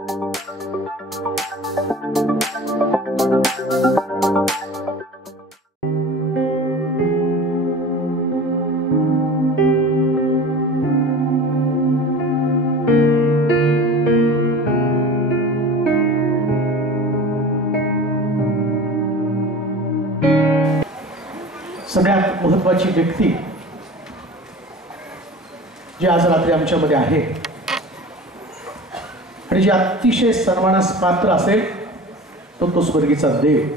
सगळ्यात महत्त्वाची व्यक्ती जी आज रात्री आमच्यामध्ये आहे आणि जी अतिशय सन्मानास पात्र असेल तो स्वर्गीचा देव.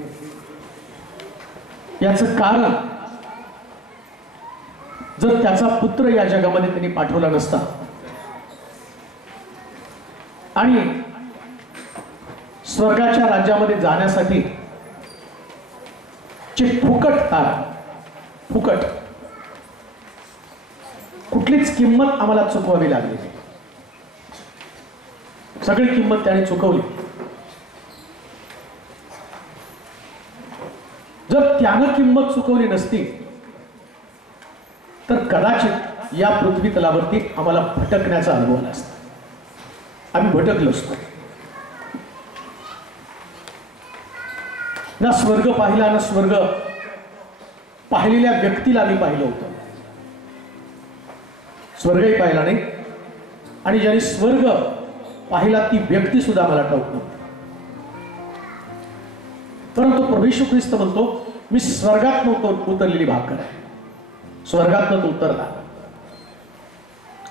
याचं कारण जर त्याचा पुत्र या जगामध्ये त्यांनी पाठवला नसता आणि स्वर्गाच्या राज्यामध्ये जाण्यासाठी जे फुकट तार, फुकट कुठलीच किंमत आम्हाला चुकवावी लागली, सगळी किंमत त्याने चुकवली. जर त्यानं किंमत चुकवली नसती तर कदाचित या पृथ्वी तलावरती आम्हाला भटकण्याचा अनुभव आला असता, आम्ही भटकलो असतो. ना स्वर्ग पाहिला ना स्वर्ग पाहिलेल्या व्यक्तीला आम्ही पाहिलं होतं, स्वर्गही पाहिला नाही आणि ज्याने स्वर्ग पाहिला ती व्यक्ती सुद्धा मला ठाऊक नव्हती. परंतु प्रभू येशू ख्रिस्त म्हणतो मी स्वर्गात उतरलेली भाकर आहे, स्वर्गातनं तो उतरला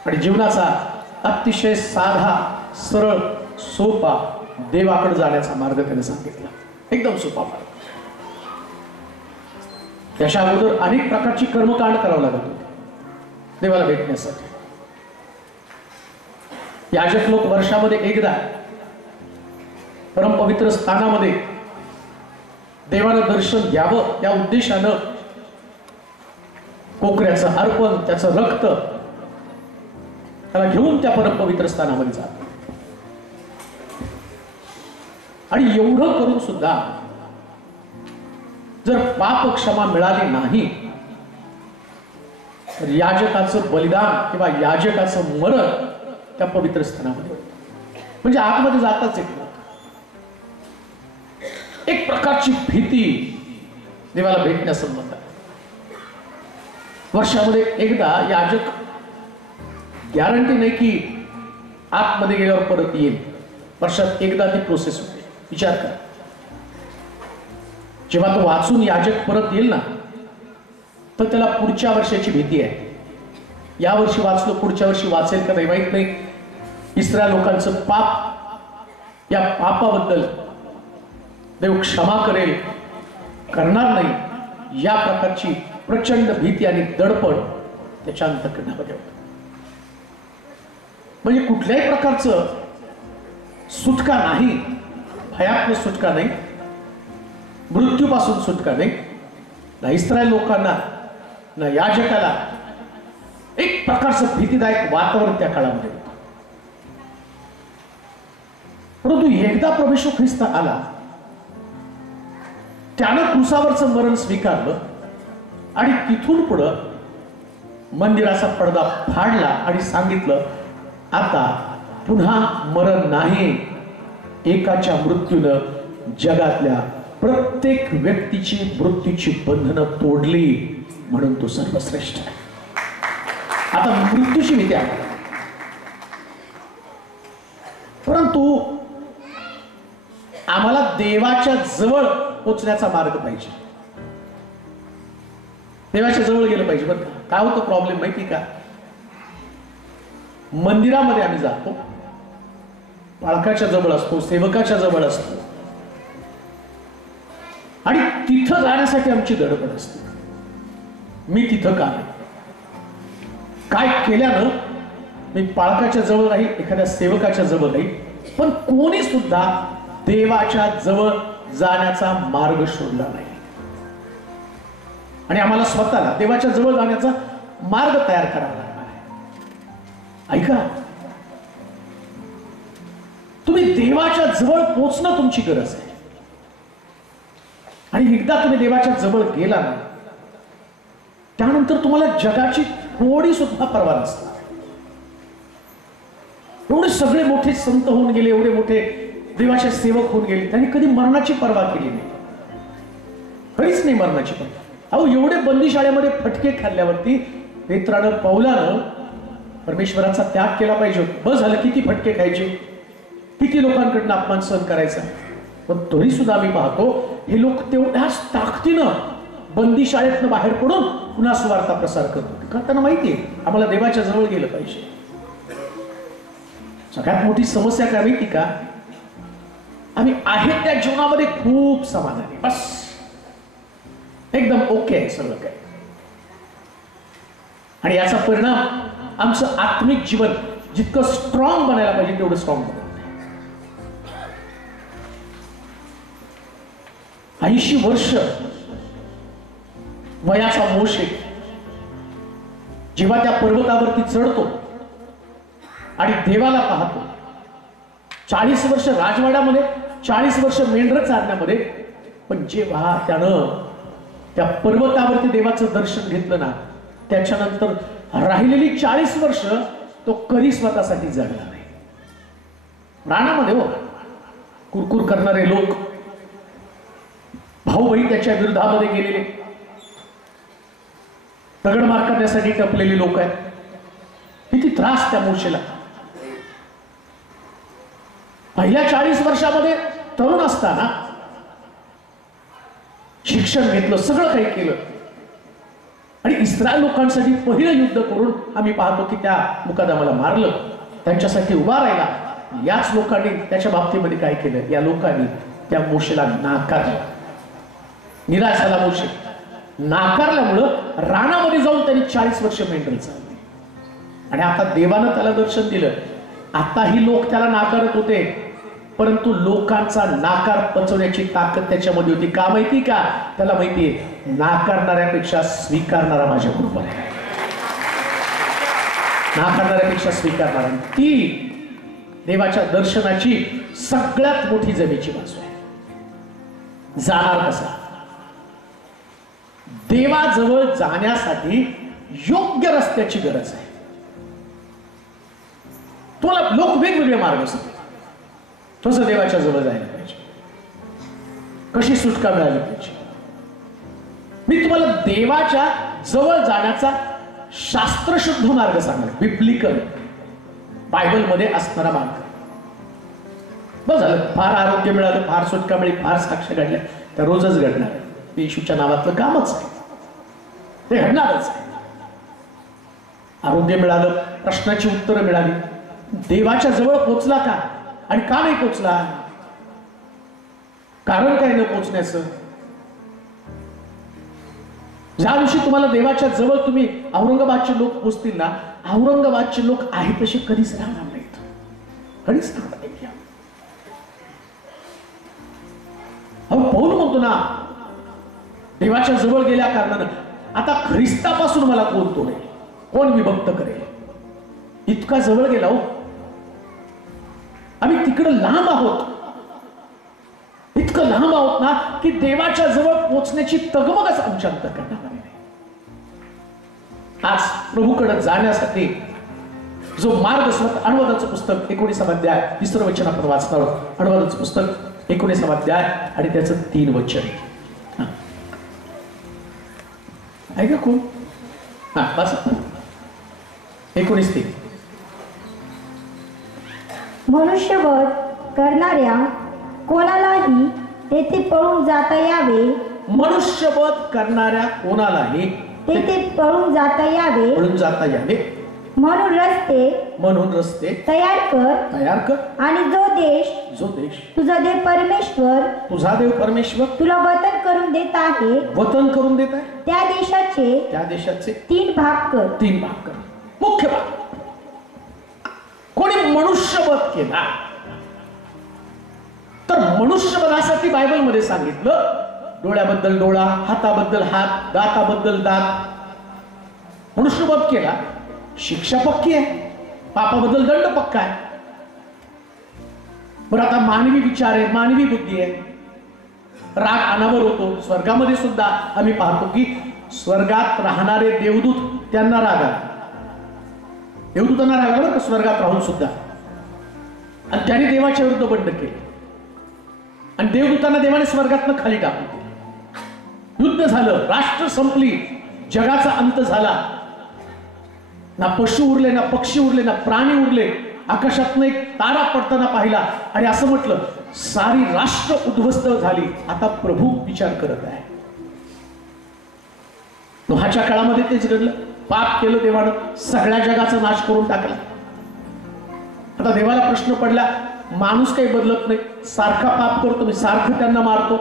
आणि जीवनाचा अतिशय साधा सरळ सोपा देवाकडे जाण्याचा मार्ग त्याने सांगितला, एकदम सोपा मार्ग. त्याच्या अगोदर अनेक प्रकारची कर्मकांड करावं लागत होती देवाला भेटण्यासाठी. याजक लोक वर्षामध्ये एकदा परमपवित्र स्थानामध्ये देवाला दर्शन द्यावं त्या उद्देशानं कोकऱ्याचं अर्पण, त्याचं रक्त त्याला घेऊन त्या परमपवित्र स्थानामध्ये जात. आणि एवढं करून सुद्धा जर पाप क्षमा मिळाली नाही तर याजकाचं बलिदान किंवा याजकाचं मरण त्या पवित्र स्थानामध्ये होतं. म्हणजे आतमध्ये जाताच येत नव्हतं. एक प्रकारची भीती देवाला भेटण्यासंबंधात. वर्षामध्ये एकदा याजक गॅरंटी नाही की आतमध्ये गेल्यावर परत येईल, वर्षात एकदा ती प्रोसेस होते. विचार करा, जेव्हा तो वाचून याजक परत येईल ना तर त्याला पुढच्या वर्षाची भीती आहे. या वर्षी वाचलो, पुढच्या वर्षी वाचेल का नाही माहित नाही. इस्रायल लोकांचं पाप, या पापाबद्दल देव क्षमा करेल करणार नाही या प्रकारची प्रचंड भीती आणि दडपण त्याच्या अंतःकरणामध्ये होतं. म्हणजे कुठल्याही प्रकारचं सुटका नाही, भयात्मक सुटका नाही, मृत्यूपासून सुटका नाही. ना इस्रायल लोकांना ना याजकाला एक प्रकारचं भीतीदायक वातावरण त्या काळामध्ये होतं. परंतु एकदा प्रभू येशू ख्रिस्त आला, त्यानं क्रुसावरचं मरण स्वीकारलं आणि तिथून पुढं मंदिराचा पडदा फाडला आणि सांगितलं आता पुन्हा मरण नाही. एकाच्या मृत्यूनं जगातल्या प्रत्येक व्यक्तीची मृत्यूची बंधनं तोडली म्हणून तो सर्वश्रेष्ठ आहे. आता मृत्यूची भीती आहे. परंतु आम्हाला देवाच्या जवळ पोचण्याचा मार्ग पाहिजे, देवाच्या जवळ गेलं पाहिजे. बरं काय होतं प्रॉब्लेम माहिती का, मंदिरामध्ये आम्ही जातो, पालकाच्या जवळ असतो, सेवकाच्या जवळ असतो आणि तिथं जाण्यासाठी आमची धडपड असते. मी तिथं का नाही, काय केल्यानं मी पालकाच्या जवळ राहील, एखाद्या सेवकाच्या जवळ राहील, पण कोणी सुद्धा देवाच्या जवळ जाण्याचा मार्ग शोधला नाही. आणि आम्हाला स्वतःला देवाच्या जवळ जाण्याचा मार्ग तयार करावा लागणार आहे. ऐका, तुम्ही देवाच्या जवळ पोचणं तुमची गरज आहे. आणि एकदा तुम्ही देवाच्या जवळ गेला ना त्यानंतर तुम्हाला जगाची थोडी सुद्धा पर्वा नसणार. एवढे सगळे मोठे संत होऊन गेले, एवढे मोठे देवाचे सेवक होऊन गेले, त्यांनी कधी मरणाची पर्वा केली नाही, कधीच नाही मरणाची पर्वा. अहो एवढे बंदीशाळेमध्ये फटके खाल्ल्यावरती पेत्रानं पौलानं परमेश्वराचा त्याग केला पाहिजे. बस झालं, किती फटके खायचे, किती लोकांकडनं अपमान सहन करायचा. पण तरी सुद्धा आम्ही पाहतो हे लोक तेवढ्याच ताकदीनं बंदी शाळेतनं बाहेर पडून पुन्हा सुवार्ता प्रसार करतो. कारण त्यांना माहितीये आम्हाला देवाच्या जवळ गेलं पाहिजे. सगळ्यात मोठी समस्या काय माहिती का, आम्ही आहे त्या जीवनामध्ये खूप समाधानी, बस एकदम ओके आहे सगळं काय. आणि याचा परिणाम आमचं आत्मिक जीवन जितकं स्ट्रॉंग बनायला पाहिजे तेवढं स्ट्रॉंग बनत नाही. 80 वर्ष वयाचा मोशे जेव्हा त्या पर्वतावरती चढतो आणि देवाला पाहतो, 40 वर्ष राजवाड्यामध्ये, 40 वर्ष मेंढर चारण्यामध्ये, पण जेव्हा त्यानं त्या पर्वतावरती देवाचं दर्शन घेतलं ना, त्याच्यानंतर राहिलेली 40 वर्ष तो कधी स्वतःसाठी जगला नाही. रानामध्ये हो कुरकुर करणारे लोक, भाऊ बहीण त्याच्या विरोधामध्ये गेलेले, दगड मार करण्यासाठी टपलेली लोक आहेत. किती त्रास त्या मोशेला. पहिल्या 40 वर्षामध्ये तरुण असताना शिक्षण घेतलं, सगळं काही केलं आणि इस्रायल लोकांसाठी पहिलं युद्ध करून आम्ही पाहतो की त्या मुकादमाला मारलं, त्यांच्यासाठी उभा राहिला. याच लोकांनी त्याच्या बाबतीमध्ये काय केलं, या लोकांनी त्या मोशेला नाकारलं. निराश झाला मोशे. नाकारल्यामुळं रानामध्ये जाऊन त्यांनी 40 वर्ष मेंढर चालली. आणि आता देवानं त्याला दर्शन दिलं. आता ही लोक त्याला नाकारत होते, परंतु लोकांचा नाकार पचवण्याची ताकद त्याच्यामध्ये होती. का माहिती का, त्याला माहितीये नाकारणाऱ्यापेक्षा स्वीकारणारा माझ्या बरोबर आहे. नाकारणाऱ्यापेक्षा स्वीकारणारा, ती देवाच्या दर्शनाची सगळ्यात मोठी जमेची बाजू आहे. जाणार कसा, देवाजवळ जाण्यासाठी योग्य रस्त्याची गरज आहे. तुम्हाला लोक वेगवेगळे मार्ग सांगतात कसं देवाच्या जवळ जायला पाहिजे, कशी सुटका मिळाली पाहिजे. मी तुम्हाला देवाच्या जवळ जाण्याचा शास्त्रशुद्ध मार्ग सांगेल, बिब्लिकल, बायबलमध्ये असणारा मार्ग. बस झालं, फार आरोग्य मिळालं, फार सुटका मिळाली, फार साक्ष घडल्या, त्या रोजच घडणार. येशूच्या नावातलं कामच आहे, ते घडणारच आहे. आरोग्य मिळालं, प्रश्नाची उत्तरं मिळाली, देवाच्या जवळ पोचला का आणि का नाही पोचला, कारण काय न पोचण्याचं. ज्या दिवशी तुम्हाला देवाच्या जवळ तुम्ही औरंगाबादचे लोक पोचतील ना, औरंगाबादचे लोक आहेत तसे कधीच राहणार नाहीत, कधीच राहणार नाहीत. पौल म्हणतो ना, देवाच्या जवळ गेल्या कारणानं आता ख्रिस्तापासून मला कोण तोडेल, कोण विभक्त करेल. इतका जवळ गेला हो, आम्ही तिकडं लांब आहोत, इतकं लांब आहोत ना की देवाच्या जवळ पोचण्याची तगमगच आमच्या अंतःकरणामध्ये नाही. आज प्रभूकडे जाण्यासाठी जो मार्ग स्वतः, अनुवादाचं पुस्तक 19 अध्याय 3 वचन आपण वाचणार आहोत. अनुवादाचं पुस्तक 19 अध्याय आणि त्याचं 3 वचन. ऐका कोण, हा बस 19:3. मनुष्यवध करणाऱ्या कोणालाही तेथे पळून जाता यावे, मनुष्यवध करणाऱ्या कोणालाही तेथे पळून जाता यावे, पळून जाता यावे म्हणून रस्ते तयार कर. आणि जो देश तुझा देव परमेश्वर तुला वतन करून देत आहे, त्या देशाचे 3 भाग कर. मुख्य भाग. कोणी मनुष्यवध केला तर मनुष्यवधासाठी बायबलमध्ये सांगितलं, डोळ्याबद्दल डोळा, हाताबद्दल हात, दाताबद्दल दात. मनुष्यवध केला, शिक्षा पक्की आहे, पापाबद्दल दंड पक्का आहे. बरं, आता मानवी विचार आहे, मानवी बुद्धी आहे, राग अनावर होतो. स्वर्गामध्ये सुद्धा आम्ही पाहतो की स्वर्गात राहणारे देवदूत त्यांना राग आला, देवदूतांना राग आला का स्वर्गात राहून सुद्धा. आणि त्याने देवाच्या विरुद्ध बंड केले आणि देवदूतांना देवाने स्वर्गातनं खाली टाकून दिले. युद्ध झालं, राष्ट्र संपली, जगाचा अंत झाला. ना पशु उरले, ना पक्षी उरले, ना प्राणी उरले. आकाशातनं एक तारा पडताना पाहिला आणि असं म्हटलं, सारी राष्ट्र उद्ध्वस्त झाली. आता प्रभू विचार करत आहे. नोहाच्या काळामध्ये तेच घडलं. पाप केलं देवानं, सगळ्या जगाचा नाश करून टाकला. आता देवाला प्रश्न पडला, माणूस काही बदलत नाही, सारखा पाप करतो, मी सारखं त्यांना मारतो,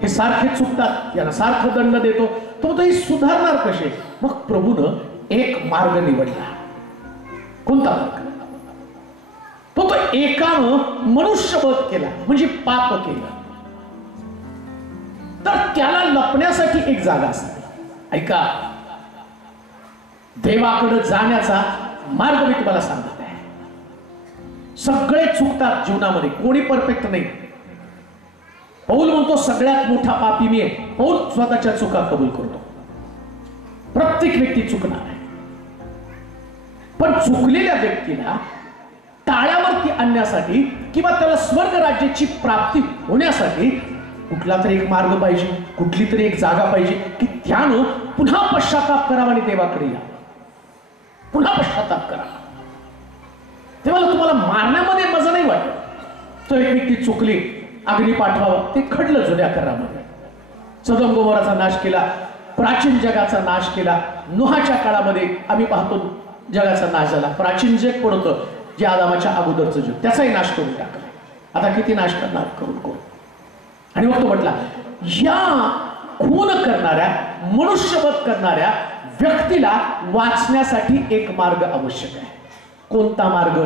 हे सारखे चुकतात, यांना सारखं दंड देतो, तो हे सुधारणार कसे? मग प्रभूनं एक मार्ग निवडला. कोणता मार्ग? तो एकानं मनुष्यवध केला, म्हणजे पाप केलं. तर त्याला लपण्यासाठी एक जागा असते. ऐका, देवाकडे जाण्याचा मार्ग मी तुम्हाला सांगत आहे. सगळे चुकतात जीवनामध्ये, कोणी परफेक्ट नाही. पौल म्हणतो सगळ्यात मोठा पापी मी आहे. पौल स्वतःच्या चुका कबूल करतो. प्रत्येक व्यक्ती चुकणार आहे, पण चुकलेल्या व्यक्तीला टाळ्यावरती आणण्यासाठी किंवा त्याला स्वर्ग राज्याची प्राप्ती होण्यासाठी कुठला तरी एक मार्ग पाहिजे, कुठली तरी एक जागा पाहिजे की त्यानं पुन्हा पश्चाताप करावा आणि देवाकडे या, पुन्हा पश्चाताप करा. तेव्हा तुम्हाला मारण्यामध्ये मजा नाही वाटत. तो एक व्यक्ती चुकली, अग्नी पाठवावा, ते घडलं जुन्या करारामध्ये. सदोम गोमोराचा नाश केला, प्राचीन जगाचा नाश केला. नोहाच्या काळामध्ये आम्ही पाहतो जगाचा नाश झाला. प्राचीन जग कोण होतं? जे आदामाच्या अगोदरचं जग, त्याचाही नाश करून टाकला. आता किती नाश करणार करून कोण? आणि मग तो म्हटला, या खून करणाऱ्या, मनुष्यवध करणाऱ्या व्यक्तीला वाचण्यासाठी एक मार्ग आवश्यक आहे. कोणता मार्ग?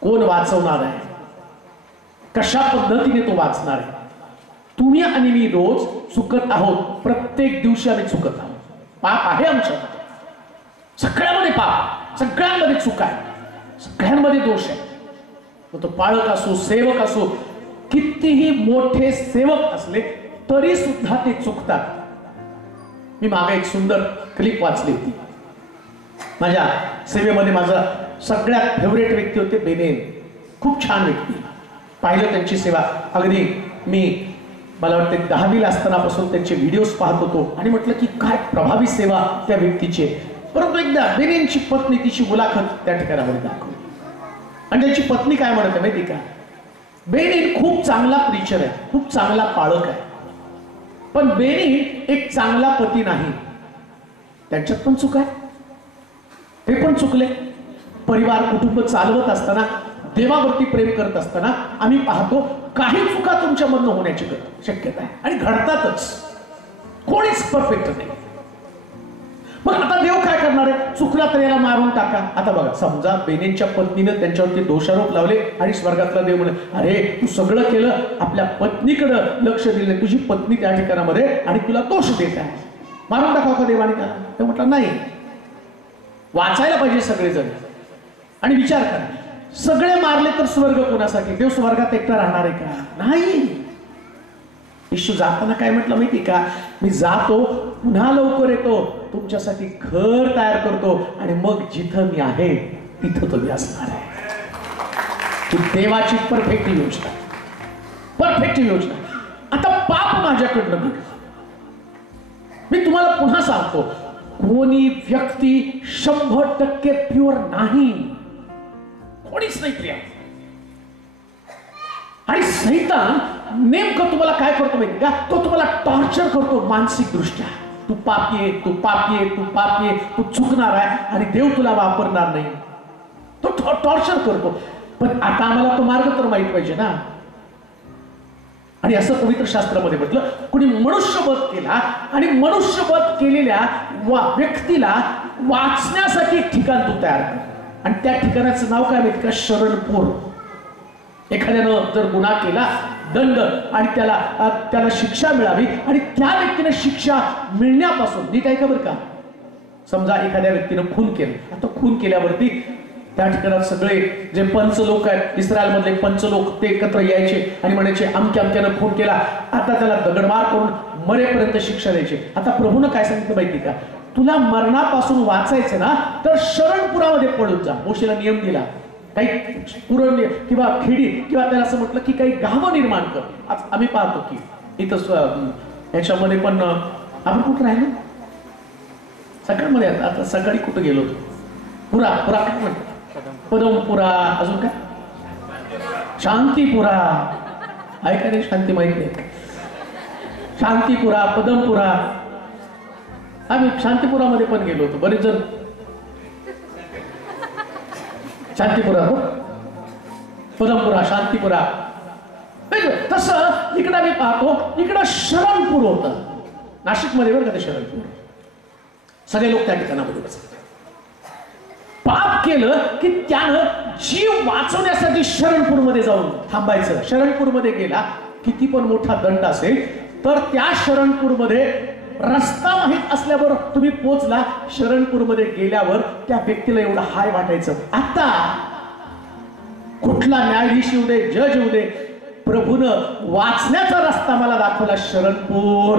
कोण वाचवणार आहे? कशा पद्धतीने तो वाचणार आहे? तुम्ही आणि मी रोज चुकत आहोत. प्रत्येक दिवशी आम्ही चुकत आहोत. पाप आहे आमच्यामध्ये, सगळ्यामध्ये पाप, सगळ्यांमध्ये चुका आहे, सगळ्यांमध्ये दोष आहे. मग तो पाळक असो, सेवक असो, कितीही मोठे सेवक असले तरी सुद्धा ते चुकतात. मी मागे एक सुंदर क्लिप वाचली होती. माझ्या सेवेमध्ये माझा सगळ्यात फेवरेट व्यक्ती होते बेनेन. खूप छान व्यक्ती, पाहिलं त्यांची सेवा. अगदी मी मला वाटते 10वीला असतानापासून त्यांचे व्हिडिओज पाहत होतो आणि म्हटलं की काय प्रभावी सेवा त्या व्यक्तीची. परंतु एकदा बेनेनची पत्नी तिची मुलाखत त्या ठिकाणामध्ये दाखवली आणि त्यांची पत्नी काय म्हणते माहिती का? बेनेन खूप चांगला प्रीचर आहे, खूप चांगला पाळक आहे, पण बेनेन एक चांगला पती नाही. त्यांच्यात पण चूक आहे, ते पण चुकले. परिवार कुटुंब चालवत असताना, देवावरती प्रेम करत असताना आम्ही पाहतो काही चुका तुमच्यामधनं होण्याची शक्यता आहे आणि घडतातच. कोणीच परफेक्ट नाही. मग आता देव काय करणार आहे? चुकला तर याला मारून टाका. आता बघा, समजा बेनेनच्या पत्नीनं त्यांच्यावरती दोषारोप लावले आणि स्वर्गातला देव म्हणे, अरे तू सगळं केलं, आपल्या पत्नीकडे लक्ष दिले, तुझी पत्नी त्या ठिकाणामध्ये आणि तुला दोष देत आहे, मारून टाकाव का देवाने का? ते म्हटलं नाही, वाचायला पाहिजे सगळेजण. आणि विचार करा, सगळे मारले तर स्वर्ग कोणासाठी? देव स्वर्गात एकटा राहणार आहे का? नाही. येशू जाताना काय म्हटलं माहिती का? मी जातो, पुन्हा लवकर येतो, तुमच्यासाठी घर तयार करतो आणि मग जिथं मी आहे तिथं तुम्ही असणार आहे. ही देवाची परफेक्ट योजना, परफेक्ट योजना. आता पाप माझ्याकडनं घडलं. मी तुम्हाला पुन्हा सांगतो, कोणी व्यक्ती 100% प्युअर नाही, कोणीच नाही प्रिया. आणि सैतान नेमकं तुम्हाला काय करतो माहिती का? तो तुम्हाला टॉर्चर करतो मानसिक दृष्ट्या. तू पापी आहे, तू पापी आहे, तू पापी आहे, तू चुकणार आहे आणि देव तुला वापरणार नाही. तो टॉर्चर करतो. पण आता आम्हाला तो मार्ग तर माहित पाहिजे ना. आणि असं पवित्र शास्त्रामध्ये म्हटलं, कुणी मनुष्यवध केला आणि मनुष्यवध केलेल्या व्यक्तीला वाचण्यासाठी एक ठिकाण तू तयार कर. आणि त्या ठिकाणाचं नाव काय माहिती का? शरणपूर. एखाद्यानं जर गुन्हा केला, दंड आणि त्याला शिक्षा मिळावी आणि त्या व्यक्तीने शिक्षा मिळण्यापासून, नीट ऐका बरं का, समजा एखाद्या व्यक्तीनं खून केलं. आता खून केल्यावरती त्या ठिकाणात सगळे जे पंच लोक आहेत, इस्रायल मधले पंच लोक, ते एकत्र यायचे आणि म्हणायचे अमक्या अमक्यानं खून केला, आता त्याला दगडमार करून मरेपर्यंत शिक्षा द्यायची. आता प्रभूनं काय सांगितलं माहिती का? तुला मरणापासून वाचायचं ना तर शरणपुरामध्ये पळून जा. मोशेला नियम दिला, काही पुरण किंवा खेडी किंवा त्याला असं म्हटलं की काही गावं निर्माण कर. आज आम्ही पाहतो की इथं ह्याच्यामध्ये पण आपण कुठं राहिलो सकाळमध्ये आता सकाळी कुठं गेलो होतो पुरा पुरा काय म्हणतो पदमपुरा अजून काय शांतीपुरा ऐका नाही शांती माहित नाही शांतीपुरा पदमपुरा आम्ही शांतीपुरामध्ये पण गेलो होतो बरेच जण शांतीपुरा हो पदमपुरा शांतीपुरा तसं इकडं आम्ही पाहतो इकडं शरणपूर होतं नाशिकमध्ये बरं का ते शरणपूर सगळे लोक त्या ठिकाणामध्ये बसतात पाप केलं की त्यानं जीव वाचवण्यासाठी शरणपूरमध्ये जाऊन थांबायचं शरणपूरमध्ये गेला किती पण मोठा दंड असेल तर त्या शरणपूरमध्ये रस्ता माहीत असल्यावर तुम्ही पोचला शरणपूरमध्ये गेल्यावर त्या व्यक्तीला एवढं हाय वाटायचं आता कुठला न्यायाधीश येऊ दे जज येऊ दे प्रभूनं वाचण्याचा रस्ता मला दाखवला शरणपूर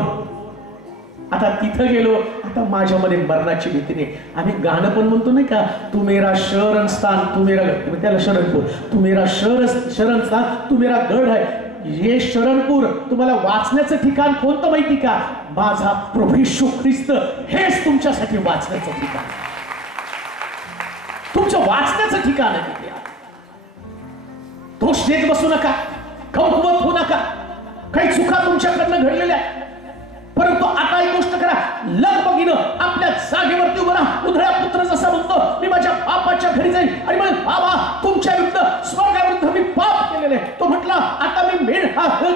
आता तिथं गेलो आता माझ्यामध्ये मरणाची भीती नाही आम्ही गाणं पण म्हणतो नाही का तू मेरा शरण स्थान तू मेरा त्याला शरणपूर तू मेरा शरण स्थान तू मेरा गड आहे हे शरणपूर तुम्हाला वाचण्याचं ठिकाण कोणतं माहिती का माझा प्रभू येशू ख्रिस्त हेच तुमच्यासाठी वाचण्याचं ठिकाण तुमचं वाचण्याचं ठिकाण आहे दोष देत बसू नका कौतुक होऊ नका काही चुका तुमच्याकडनं घडलेल्या परंतु आता एक गोष्ट करा लगबगीनं आपल्या जागेवरती उभं राहा उधळ्या पुत्र जसा म्हणतो मी माझ्या बापाच्या घरी जाईल आणि म्हणेल बाबा तुमच्या विरुद्ध स्वर्गाविरुद्ध मी पाप केलेले तो म्हटला आता मी मेढ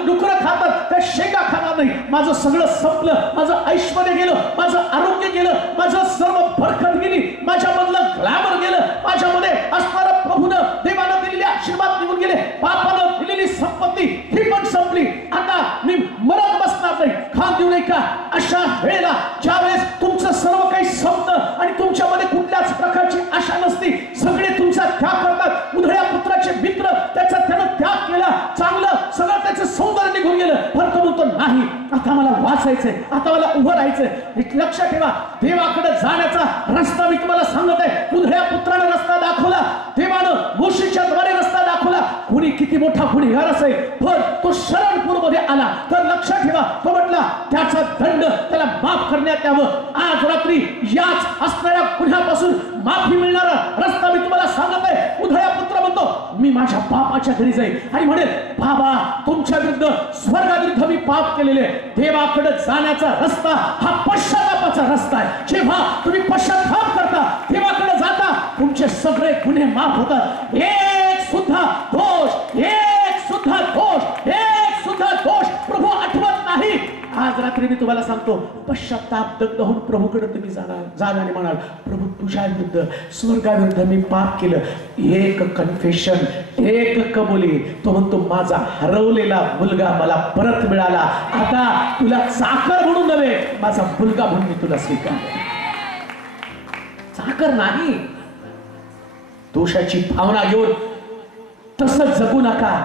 डुकरं खातात त्या शेंगा खाणार नाही माझं सगळं संपलं माझं ऐश्वर्य गेलं माझं आरोग्य गेलं माझं सर्व भरखड गेली माझ्यामधलं ग्लॅमर गेलं माझ्यामध्ये असणारं प्रभूनं देवानं दिलेले आशीर्वाद निघून गेले पापानं दिलेली संपत्ती ही पण संपली आता मी मरत बसणार नाही खान देऊ नये का अशा वेळेला ज्यावेळेस तुमचं सर्व काही संपतं आणि तुमच्यामध्ये कुठल्याच प्रकारची आशा नसती सगळे तुमचा त्याग करतात उधळ्या पुत्राचे मित्र त्याचा त्यानं त्याग केला चांगलं सगळं त्याचं सौंदर्य निघून गेलं परंतु म्हणतो नाही आता मला वाचायचंय आता मला उभं राहायचंय लक्षात ठेवा देवाकडे जाण्याचा रस्ता मी तुम्हाला सांगत आहे उधळ्या पुत्राने रस्ता दाखवला देवानं मोशेच्या द्वारे रस्ता दाखवला कुणी किती मोठा गुन्हेगार असेल पण तो शरणपूरमध्ये आला तर लक्षात ठेवा तो म्हटला त्याचा दंड त्याला माफ करण्यात यावं आज रात्री याच असणाऱ्या गुन्ह्यापासून माफी मिळणारा रस्ता मी तुम्हाला सांगत आहे उधळ्या पुत्र म्हणतो मी माझ्या बापाच्या घरी जाईल आणि म्हणेल बाबा तुमच्या विरुद्ध स्वर्गाविरुद्ध मी पाप केलेले देवाकडे जाण्याचा रस्ता हा पश्चातापाचा रस्ता आहे जेव्हा तुम्ही पश्चाताप करता देवाकडे जाता तुमचे सगळे गुन्हे माफ होतात एक सुद्धा दोष प्रभू आठवत नाही आज रात्री मी तुम्हाला सांगतो पश्चाताप दग्ध होऊन प्रभूकडे तुम्ही जाणार आणि म्हणाल प्रभू तुझ्या विरुद्ध स्वर्गाविरुद्ध मी पाप केलं एक कन्फेशन एक कबुली तो म्हणतो माझा हरवलेला मुलगा मला परत मिळाला आता तुला चाकर म्हणून नव्हे माझा मुलगा म्हणून मी तुला स्वीकार चाकर नाही दोषाची भावना घेऊन तसं जगू नका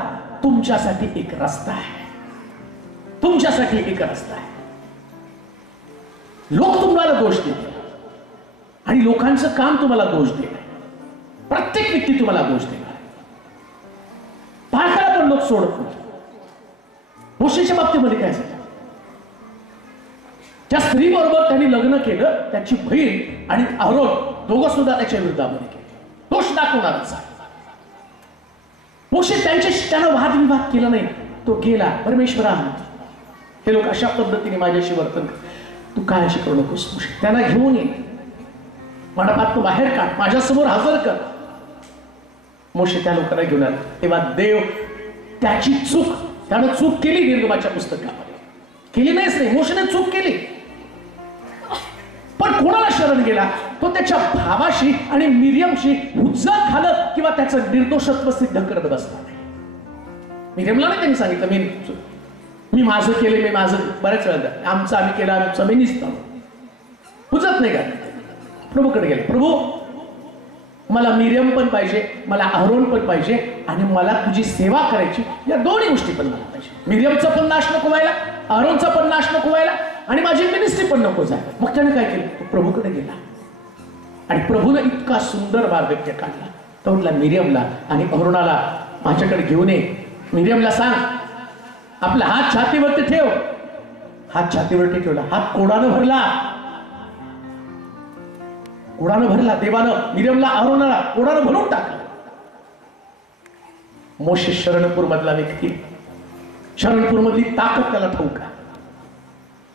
तुमच्यासाठी एक रस्ता आहे तुमच्यासाठी एक रस्ता आहे लोक तुम्हाला दोष देतात आणि लोकांचं काम तुम्हाला दोष देणार प्रत्येक व्यक्ती तुम्हाला दोष देणार पाळकाला पण लोक सोडत नाही मोशेच्या बाबतीमध्ये काय झालं ज्या स्त्री बरोबर त्यांनी लग्न केलं त्याची बहीण आणि अहरोन दोघं सुद्धा त्याच्या विरोधामध्ये केले दोष दाखवणारच मोशे त्यानं वादविवाद केला नाही तो गेला परमेश्वरा हे लोक अशा पद्धतीने माझ्याशी वर्तन तू काळजी करू नकोस मोशे त्यांना घेऊन ये मंडपात तू बाहेर काढ माझ्यासमोर हजर कर मोशे त्या लोकांना घेऊन आला तेव्हा देव त्याची त्यानं चूक केली निर्गमाच्या पुस्तकामध्ये केली नाही मोशेने चूक केली पण कोणाला शरण गेला तो त्याच्या भावाशी आणि मिरियमशी हुज्जत घालत किंवा त्याचं निर्दोषत्व सिद्ध करत बसला नाही मिरियमला नाही त्यांनी सांगितलं मी माझं केले मी माझं बऱ्याच वेळा आमचं आम्ही केलं आमचं मी निसतो हुज्जत नाही का प्रभूकडे गेले प्रभू मला मिरियम पण पाहिजे मला अहरोन पण पाहिजे आणि मला तुझी सेवा करायची या दोन्ही गोष्टी पण मला पाहिजे मिरियमचा पण नाश नको व्हायला अहरोनचा पण नाश नको व्हायला आणि माझी मिनिस्ट्री पण नको जायला मग त्याने काय केलं तो प्रभूकडे गेला आणि प्रभूने इतका सुंदर वाक्य काढला तो म्हटला मिरियमला आणि अरुणाला माझ्याकडे घेऊन ये. मिरियमला सांग आपला हात छातीवरती ठेव. हात छातीवरती ठेवला. हात कोडानं भरला. कोडानं भरला. देवानं मिरियमला अरुणाला कोडानं भरून टाकलं. मोशे शरणपूर मधला व्यक्ती, शरणपूर मधली ताकद त्याला ठाऊक आहे.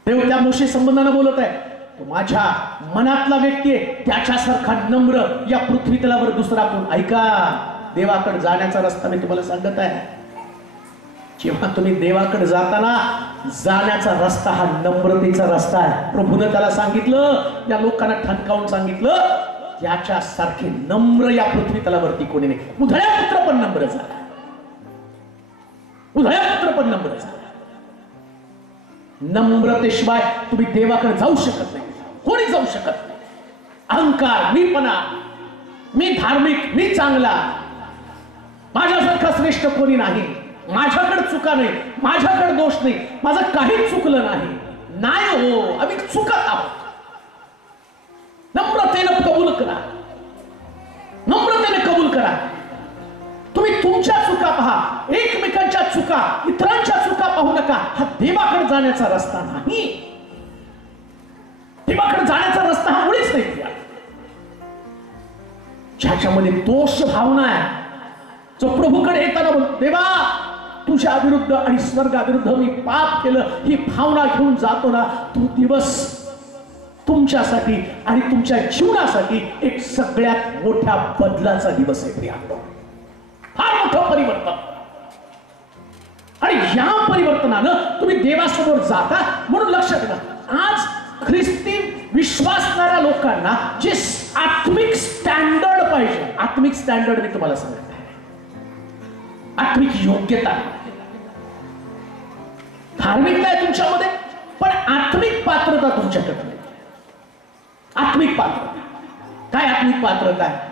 देव त्या मोशे संबंधानं बोलत आहे. तो माझ्या मनातला व्यक्ती आहे, त्याच्यासारखा नम्र या पृथ्वी तलावर दुसरा कोण. ऐका, देवाकडे जाण्याचा रस्ता मी तुम्हाला सांगत आहे. जेव्हा तुम्ही देवाकडे जाताना जाण्याचा रस्ता हा नम्रतेचा रस्ता आहे. प्रभूने त्याला सांगितलं, या लोकांना ठणकावून सांगितलं, याच्यासारखे नम्र या पृथ्वी तलावरती कोणी नाही. उधळ्या पुत्र पण नम्र झाला. उधळ्या पुत्र पण नम्र झाला. नम्रतेशिवाय तुम्ही देवाकडे जाऊ शकत नाही. कोणी जाऊ शकत नाही. अहंकार, मीपणा, मी धार्मिक, मी चांगला, माझ्यासारखा श्रेष्ठ कोणी नाही, माझ्याकडे चुका नाही, माझ्याकडे दोष नाही, माझं काहीच चुकलं नाही हो, आम्ही चुकत आहोत. नम्रतेने कबूल करा. नम्रतेने कबूल करा. तुम्ही तुमच्या चुका पहा, एकमेकांच्या चुका, इतरांच्या चुका पाहू नका. हा देवाकडे जाण्याचा रस्ता नाही. देवाकडे जाण्याचा रस्ता हा मुळीच नाही. ज्याच्यामध्ये दोष भावना आहे, जो प्रभूकडे येताना बोलतो, देवा तुझ्या विरुद्ध आणि स्वर्गाविरुद्ध मी पाप केलं, ही भावना घेऊन जातो ना, तो दिवस तुमच्यासाठी आणि तुमच्या जीवनासाठी एक सगळ्यात मोठ्या बदलाचा दिवस आहे. प्रियांनो, फार मोठं परिवर्तन. आणि या परिवर्तनानं तुम्ही देवासमोर जाता. म्हणून लक्षात घ्या, आज ख्रिस्ती विश्वासणाऱ्या लोकांना जे आत्मिक स्टँडर्ड पाहिजे, आत्मिक स्टँडर्ड मी तुम्हाला सांगत आहे, आत्मिक योग्यता, धार्मिकता आहे तुमच्यामध्ये, पण आत्मिक पात्रता तुमच्याकडे नाही. आत्मिक पात्रता काय? आत्मिक पात्रता आहे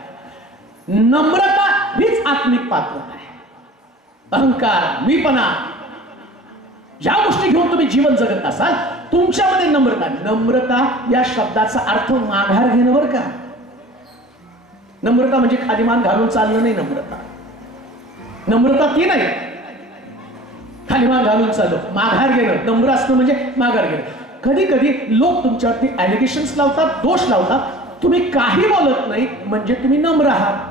नम्रता, हीच आत्मिक पात्रता आहे. अहंकार, मीपणा, ज्या गोष्टी घेऊन तुम्ही जीवन जगत असाल, तुमच्यामध्ये नम्रता. नम्रता या शब्दाचा अर्थ माघार घेणं बरं का. नम्रता म्हणजे खाली मान घालून चालणं नाही. नम्रता ती नाही, खाली मान घालून चाललं. माघार घेणं, नम्र असणं म्हणजे माघार घेणं. कधी कधी लोक तुमच्यावरती ॲलिगेशन्स लावतात, दोष लावतात, तुम्ही काही बोलत नाही म्हणजे तुम्ही नम्र आहात.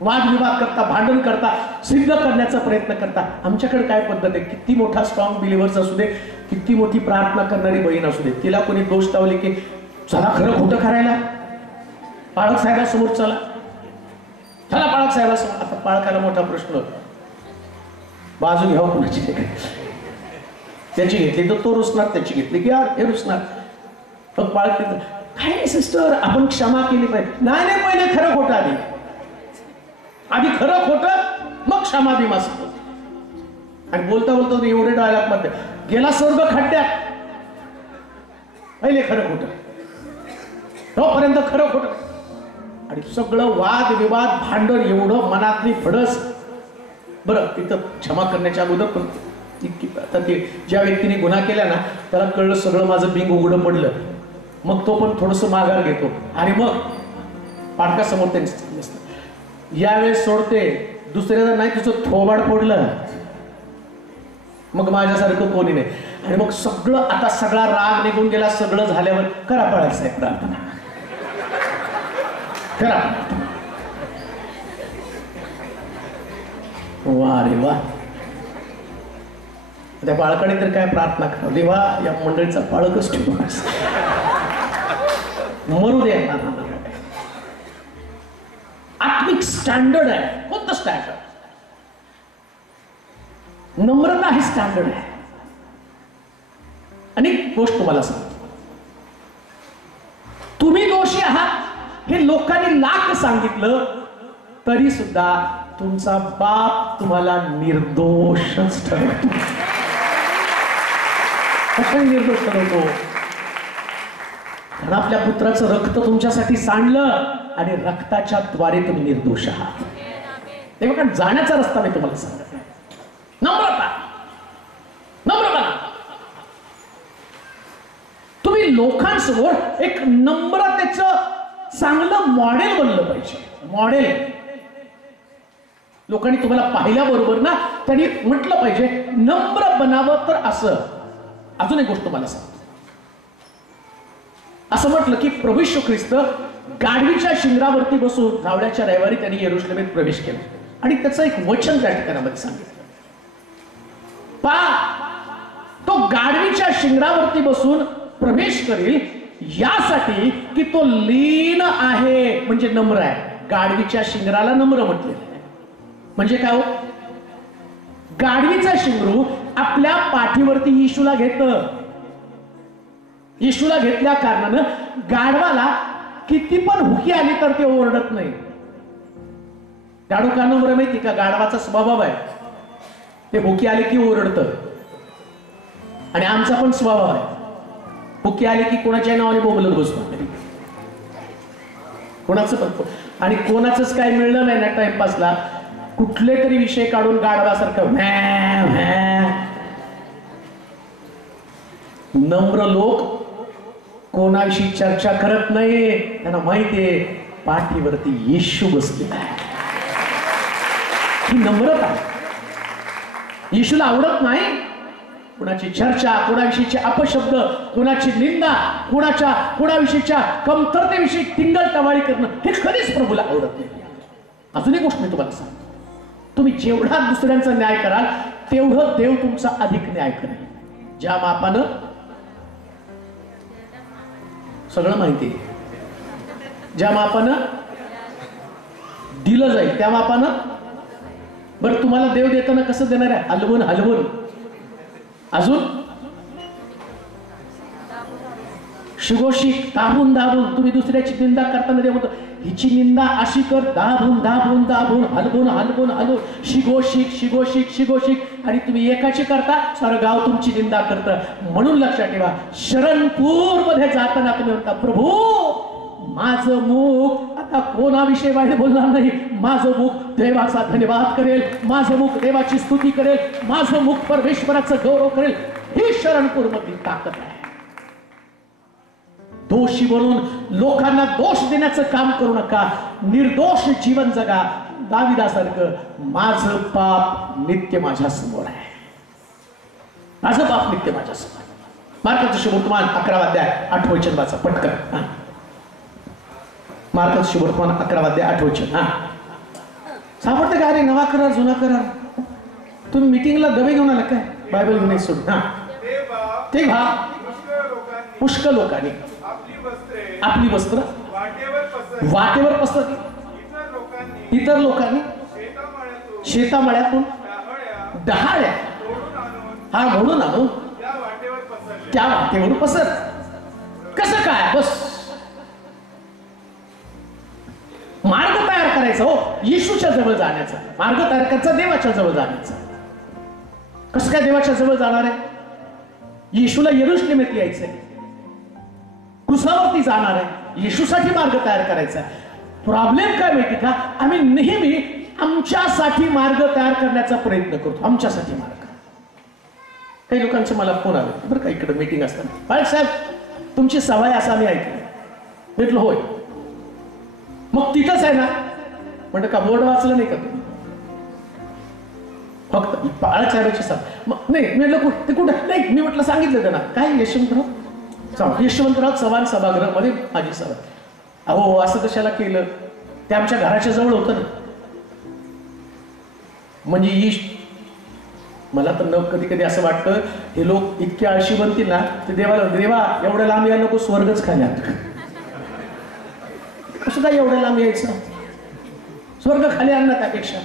वादविवाद करता, भांडण करता, सिद्ध करण्याचा प्रयत्न करता. आमच्याकडे काय पद्धत आहे, किती मोठा स्ट्रॉंग बिलिव्हर्स असू दे, किती मोठी प्रार्थना करणारी बहीण असू दे, तिला कोणी दोष लावले की चला खरं खोटं करायला, पाळक साहेबासमोर चला पाळक साहेबासमोर. आता पाळकाला मोठा प्रश्न, बाजू घ्यावं कोणाची. त्याची घेतली तर तो रुसणार, त्याची घेतली की यार हे रुसणार. मग पाळक काय नाही सिस्टर, आपण क्षमा केली पाहिजे. नाही, पहिले खरं खोटं आधी खरं खोटं, मग क्षमा बिमा सगळं. आणि बोलता बोलता एवढे डायलॉग मध्ये गेला स्वर्ग खड्ड्यात, पहिले खरं खोटं, तोपर्यंत खरं खोटं. आणि सगळं वाद विवाद भांडण, एवढं मनातली फडस. बरं, तिथं क्षमा करण्याच्या अगोदर पण आता ते ज्या व्यक्तीने गुन्हा केला ना, त्याला कळलं सगळं माझं बिंग उघडं पडलं, मग तो पण थोडस माघार घेतो आणि मग पाडकासमोर त्यांनी यावेळेस सोडते. दुसऱ्याला नाही, तुझं थोबाड फोडलं, मग माझ्यासारखं कोणी नाही. आणि मग सगळं, आता सगळा राग निघून गेला, सगळं झाल्यावर करा पाळायचं आहे प्रार्थना, करा. वा रे वा. त्या बाळकाने तर काय प्रार्थना करा, देवा या मंडळीचा पाळकच ठेवू, मरू दे. आत्मिक स्टँडर्ड आहे. कोणतं स्टँडर्ड? नम्रता हे स्टँडर्ड आहे. आणि गोष्ट तुम्हाला सांगतो, तुम्ही दोषी आहात हे लोकांनी लाख सांगितलं तरी सुद्धा तुमचा बाप तुम्हाला निर्दोषच ठरवतो. कशाने निर्दोष ठरवतो? कारण आपल्या पुत्राचं रक्त तुमच्यासाठी सांडलं आणि रक्ताच्या द्वारे तुम्ही निर्दोष आहात. तेव्हा कारण जाण्याचा रस्ता मी तुम्हाला सांगत आहे. नम्रता, नम्रपणा. तुम्ही लोकांसमोर एक नम्रतेचं चांगलं मॉडेल बनलं पाहिजे. मॉडेल लोकांनी तुम्हाला पाहिल्याबरोबर ना त्यांनी म्हटलं पाहिजे नम्र बनावं. तर असं अजून एक गोष्ट मला सांगतो. असं म्हटलं की प्रभू येशू ख्रिस्त गाढवीच्या शिंगरावरती बसून जावळ्याच्या रविवारी त्यांनी यरुशलेमेत प्रवेश केला आणि त्याचं एक वचन त्या ठिकाणामध्ये सांगितलं. तो गाढवीच्या शिंगरावरती बसून प्रवेश करेल यासाठी की तो लीन आहे, म्हणजे नम्र आहे. गाढवीच्या शिंगराला नम्र म्हटलेलं आहे. म्हणजे काय हो, गाढवीचा शिंगरू आपल्या पाठीवरती येशूला घेतं. येशूला घेतल्या कारणानं गाढवाला किती पण हुकी आली तर ते ओरडत नाही. गाढव का नम्र माहिती का? गाढवाचा स्वभाव आहे ते हुकी आले की ओरडतं. आणि आमचा पण स्वभाव आहे, हुकी आले की कोणाच्या नावाने बोंबलत बसतो. कोणाचं पण, आणि कोणाचंच काय मिळलं नाही ना टाइमपासला, कुठले तरी विषय काढून गाढवासारखं नम्र लोक कोणाविषयी चर्चा करत नाही. त्यांना माहितीये पाठीवरती येशू बसलेला आहे. ही नम्रता. येशूला आवडत नाही कुणाची चर्चा, कोणाविषयीचे अपशब्द, कोणाची निंदा, कोणाविषयीच्या कमतरतेविषयी टिंगल टवाळी करणं हे कधीच प्रभूला आवडत नाही. अजून एक गोष्ट मी तुम्हाला सांगतो, तुम्ही जेवढा दुसऱ्यांचा न्याय कराल तेवढं देव तुमचा अधिक न्याय करेल. ज्या मापानं, सगळं माहिती आहे, ज्या मापानं दिलं जाईल त्या मापानं. बरं तुम्हाला देव देताना कसं देणार आहे? हलवून हलवून. अजून शिगोशिक, दाबून दाबून. तुम्ही दुसऱ्याची निंदा करताना देव म्हणतो हिची निंदा अशी कर, दाबून दाबून दाबून, हलवून हलवून हलवून, शिगोशिक शिगोशिक शिगोशिक. आणि तुम्ही एकाची करता सारं गाव तुमची निंदा करतं. म्हणून लक्षात ठेवा, शरणपूर मध्ये जाताना तुम्ही म्हणता प्रभू माझं मुख आता कोणाविषयी वाईट बोलणार नाही. माझं मुख देवाचा धन्यवाद करेल, माझं मुख देवाची स्तुती करेल, माझं मुख परमेश्वराचं गौरव करेल. ही शरणपूर मधली ताकद आहे. दोषी म्हणून लोकांना दोष देण्याचं काम करू नका. निर्दोष जीवन जगा. दाविदासारखं माझं पाप नित्य माझ्या समोर आहे, माझं पाप नित्य माझ्या समोर. मार्काचं शुभवर्तमान 11 अध्याय 8 वचन वाचा पटकन. मार्काचं शुभवर्तमान 11 अध्याय 8 वचन. सापडतं का? अरे नवा करार जुना करार. तुम्ही मिटिंगला दबे घेऊन आला काय? बायबल घेऊन सोडून. तेव्हा पुष्कळ लोकांनी आपली वस्त्र वाटेवर पसरली. इतर लोकांनी शेतामळ्यातून डहाळ्या म्हणून आणून त्या वाटेवर पसर. कसं काय? बस मार्ग तयार करायचा हो, येशूच्या जवळ जाण्याचा मार्ग तयार करायचा, देवाच्या जवळ जाण्याचा. कसं काय देवाच्या जवळ जाणार आहे? येशूला यरुशलेमेत यायचंय, क्रुसावरती जाणार आहे, येशूसाठी मार्ग तयार करायचा. प्रॉब्लेम काय माहिती का? आम्ही नेहमी आमच्यासाठी मार्ग तयार करण्याचा प्रयत्न करतो. आमच्यासाठी मार्ग. काही लोकांचे मला फोन आले बरं का, इकडे मीटिंग असताना, पाटील साहेब तुमची सवय असं आम्ही ऐकलं. म्हटलं होय. मग तिथंच आहे ना? म्हणलं का बोर्ड वाचलं नाही का तुम्ही? फक्त पाळाचाराची सभा. मग नाही म्हटलं ते कुठं नाही. मी म्हटलं सांगितलं त्यांना काय यशवंतराव चव्हाण सभागृह मध्ये माझी सभा. अहो असं कशाला केलं? ते आमच्या घराच्या जवळ होतं ना. म्हणजे मला तर न कधी कधी असं वाटतं हे लोक इतके आळशी बनतील ना, ते देवाला देवा एवढ्या लांब या नको, स्वर्गच खाण्यात. कसं काय एवढ्या लांब यायचं? स्वर्ग खाली आण ना त्यापेक्षा.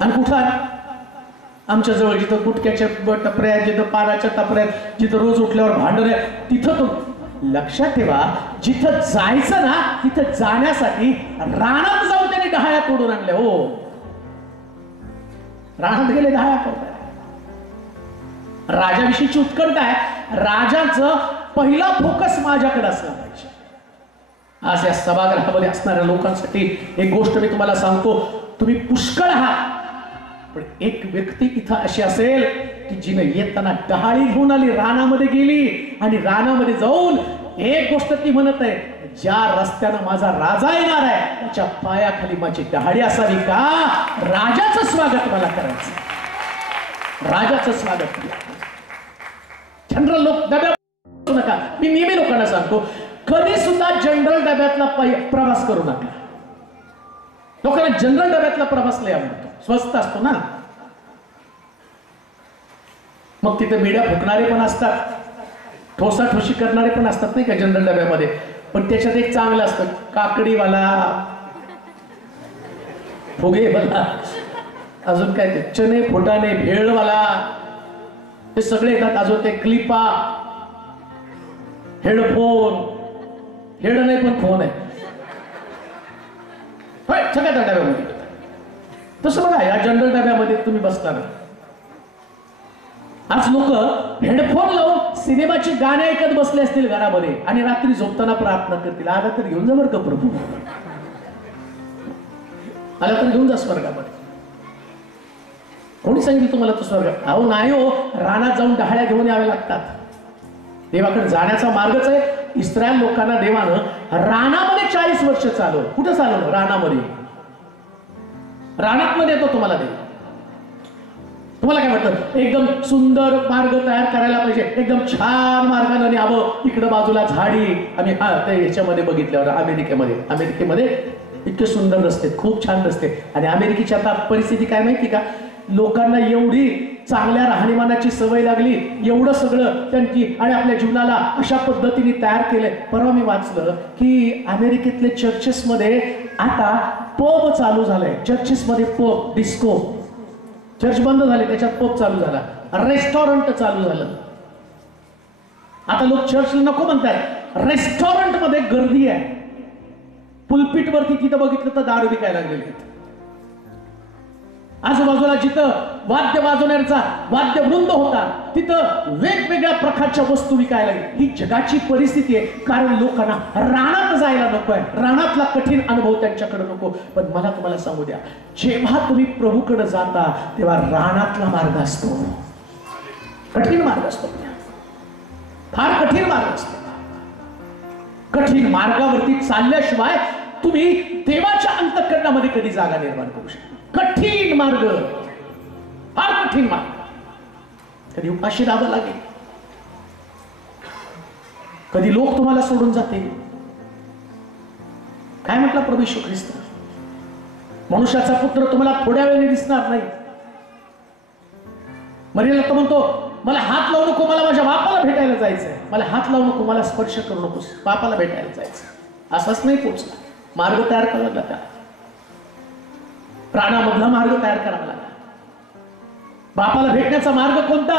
आणि कुठं? आमच्या जवळ जिथं गुटक्याच्या टपऱ्या, जिथं पानाच्या टपऱ्या, जिथं रोज उठल्यावर भांडण आहे तिथं. तो लक्षात ठेवा, जिथं जायचं ना तिथं जाण्यासाठी रानात जाऊन त्याने डहाळ्या तोडून आणल्या. हो, रानात गेले डहाळ्या तोडताय. राजाविषयीची उत्कंठा आहे. राजाचं पहिला फोकस माझ्याकडे असला पाहिजे. आज या सभागृहामध्ये असणाऱ्या लोकांसाठी एक गोष्ट मी तुम्हाला सांगतो, तुम्ही पुष्कळ आहात, पण एक व्यक्ती इथं अशी असेल की जिने येताना डहाळी घेऊन आली, रानामध्ये गेली आणि रानामध्ये जाऊन एक गोष्ट ती म्हणत आहे, ज्या रस्त्यानं माझा राजा येणार आहे त्याच्या पायाखाली माझी दहाडी असावी का? राजाचं स्वागत मला करायचं, राजाचं स्वागत. जनरल लोक डब्यात नका. मी नेहमी लोकांना सांगतो, कधी सुद्धा जनरल डब्यातला प्रवास करू नका. लोकांना जनरल डब्यातला प्रवास लय आवडतो, स्वस्त असतो ना. मग तिथे बिड्या फुकणारे पण असतात, ठोसाठोशी करणारे पण असतात नाही का जनरल डब्यामध्ये. पण त्याच्यात एक चांगलं असतं, काकडीवाला, फुगेवाला, अजून काय ते चणे फुटाणे भेळवाला, ते सगळे येतात. अजून ते क्लिपा, हेडफोन, हेड नाही पण फोन आहे सगळ्या त्या डब्यामध्ये. तसं बघा या जनरल डब्यामध्ये तुम्ही बसताना आज लोक हेडफोन लावून सिनेमाची गाणी ऐकत बसले असतील घरामध्ये आणि रात्री झोपताना प्रार्थना करतील, आला तर घेऊन जा बरं का प्रभू, आला तर घेऊन जा स्वर्गामध्ये. कोणी सांगितलं तुम्हाला तो स्वर्ग? अहो नाही हो, रानात जाऊन डहाळ्या घेऊन याव्या लागतात. देवाकडे जाण्याचा मार्गच आहे. इस्रायल लोकांना देवानं रानामध्ये 40 वर्ष चालवलं. कुठं चालवलं? रानामध्ये. रानात मध्ये येतो तुम्हाला देव. तुम्हाला काय वाटतं? एकदम सुंदर मार्ग तयार करायला पाहिजे, एकदम छान मार्गाने न्यावं. इकडं बाजूला झाडी. आम्ही याच्यामध्ये बघितल्यावर अमेरिकेमध्ये इतके सुंदर रस्ते, खूप छान रस्ते. आणि अमेरिकेची आता परिस्थिती काय माहिती का? लोकांना एवढी चांगल्या राहणीमानाची सवय लागली, एवढं सगळं त्यांची आणि आपल्या जीवनाला अशा पद्धतीने तयार केलंय. परवा मी वाचलं की अमेरिकेतले चर्चेसमध्ये आता पब चालू झालंय. चर्चेसमध्ये पब, डिस्को. चर्च बंद झाले, त्याच्यात पब चालू झाला. रेस्टॉरंट चालू झालं. आता लोक चर्चला नको म्हणतात, रेस्टॉरंट मध्ये गर्दी आहे. पुलपिट वरती तिथं बघितलं तर दारू विकायला लागलेले आहेत. आजूबाजूला जिथं वाद्य वाजवण्याचा वाद्यवृंद होता तिथं वेगवेगळ्या प्रकारच्या वस्तू विकायला लागल्या. ही जगाची परिस्थिती आहे, कारण लोकांना रानात जायला नको आहे. रानातला कठीण अनुभव त्यांच्याकडे नको. पण मला तुम्हाला सांगू द्या, जेव्हा तुम्ही प्रभूकडे जाता तेव्हा रानातला मार्ग असतो, कठीण मार्ग असतो, फार कठीण मार्ग असतो. कठीण मार्गावरती चालल्याशिवाय तुम्ही देवाच्या अंतःकरणामध्ये कधी जागा निर्माण करू शकता. कठीण मार्ग, फार कठीण मार्ग. कधी उपाशी राहावं लागेल, कधी लोक तुम्हाला सोडून जातील. काय म्हटलं प्रभू येशू ख्रिस्त? मनुष्याचा पुत्र तुम्हाला थोड्या वेळाने दिसणार नाही. मरियला तर म्हणतो, मला हात लावू नको, मला माझ्या बापाला भेटायला जायचंय. मला हात लावू नको, मला स्पर्श करू नकोस, बापाला भेटायला जायचं. असाच नाही पोचला. मार्ग तयार करावा लागला, प्राणामधला मार्ग तयार करावा लागला. बापाला भेटण्याचा मार्ग कोणता?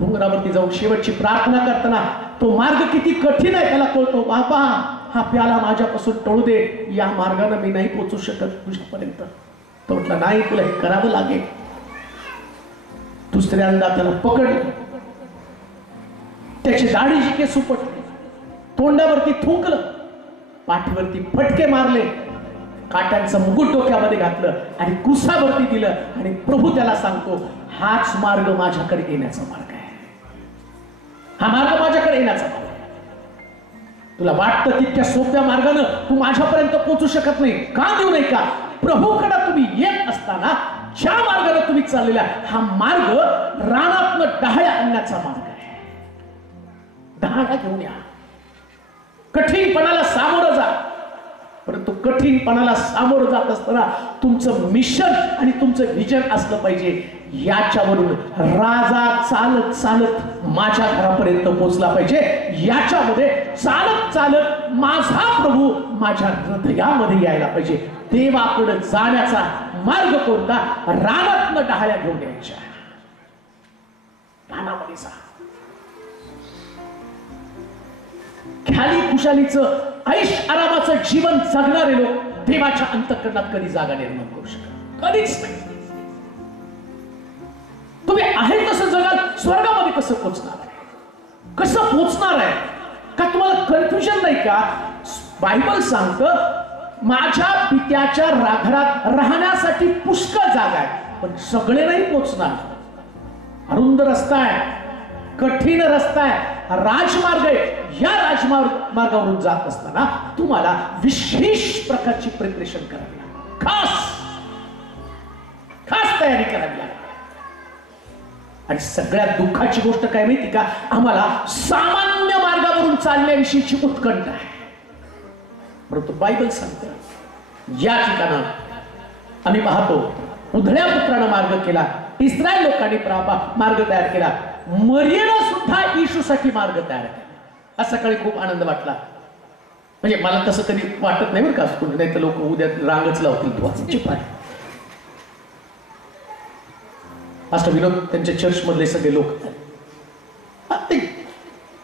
डोंगरावरती जाऊन शेवटची प्रार्थना करताना तो मार्ग किती कठीण आहे त्याला कळतो. बापा, हा प्याला माझ्यापासून टळू दे, या मार्गाने मी नाही पोचू शकत तुझ्यापर्यंत. तो म्हटला, नाही, तुला हे करावं लागेल. दुसऱ्यांदा त्याला पकडलं, त्याची दाढी केस उपटली, तोंडावरती थुंकलं, पाठीवरती फटके मारले, काट्यांचं मुकुट डोक्यामध्ये घातलं आणि क्रुसावरती दिलं. आणि प्रभू त्याला सांगतो, हाच मार्ग माझ्याकडे येण्याचा मार्ग आहे, हा मार्ग माझ्याकडे येण्याचा मार्ग आहे. तुला वाटतं तितक्या सोप्या मार्गानं तू माझ्यापर्यंत पोहोचू शकत नाही. का देऊ नाही का? प्रभूकडे तुम्ही येत असताना ज्या मार्गाने तुम्ही चाललेला, हा मार्ग रानातनं डहाळ्या आणण्याचा मार्ग आहे. डहाळ्या घेऊन या, कठीणपणाला सामोरं जा. परंतु कठीणपणाला सामोरं जात असताना तुमचं मिशन आणि तुमचं विजन असलं पाहिजे. याच्यावरून राजा चालत चालत माझ्या घरापर्यंत पोहोचला पाहिजे. याच्यामध्ये चालत चालत माझा प्रभू माझ्या हृदयामध्ये यायला पाहिजे. देवाकडे जाण्याचा मार्ग कोणता? रानातनं डहाळ्या घेऊन यायच्या. रानामध्ये जा. ख्याली खुशालीचं ऐश आरामाचं जीवन जगणारे लोक देवाच्या अंतःकरणात कधी जागा निर्माण करू शकत कधीच नाही. तुम्ही आहे तसं जगाल, स्वर्गामध्ये कसं पोचणार आहे? कसं पोचणार आहे? का तुम्हाला कन्फ्युजन नाही का? बायबल सांगतं, माझ्या पित्याच्या घरात राहण्यासाठी पुष्कळ जागा आहे, पण सगळे नाही पोचणार. अरुंद रस्ता आहे, कठीण रस्ता आहे, राजमार्ग आहे. या राजमार्गावरून जात असताना तुम्हाला विशेष प्रकारची प्रिपरेशन करावी लागते, खास तयारी करावी लागते. आणि सगळ्यात दुःखाची गोष्ट काय माहिती का, आम्हाला सामान्य मार्गावरून चालण्याविषयीची उत्कंठ आहे. परंतु बायबल सांगते या ठिकाणी आम्ही पाहतो उधळ्या पुत्रानं मार्ग केला, इस्रायल लोकांनी मार्ग तयार केला, मरियेनं सुद्धा येशूसाठी मार्ग तयार केला. आज सकाळी खूप आनंद वाटला. म्हणजे मला तसं कधी वाटत नाही बरं का, नाही तर लोक उद्या रांगच लावतील तू असं चिपाय. असं विनोद त्यांच्या चर्च मधले सगळे लोक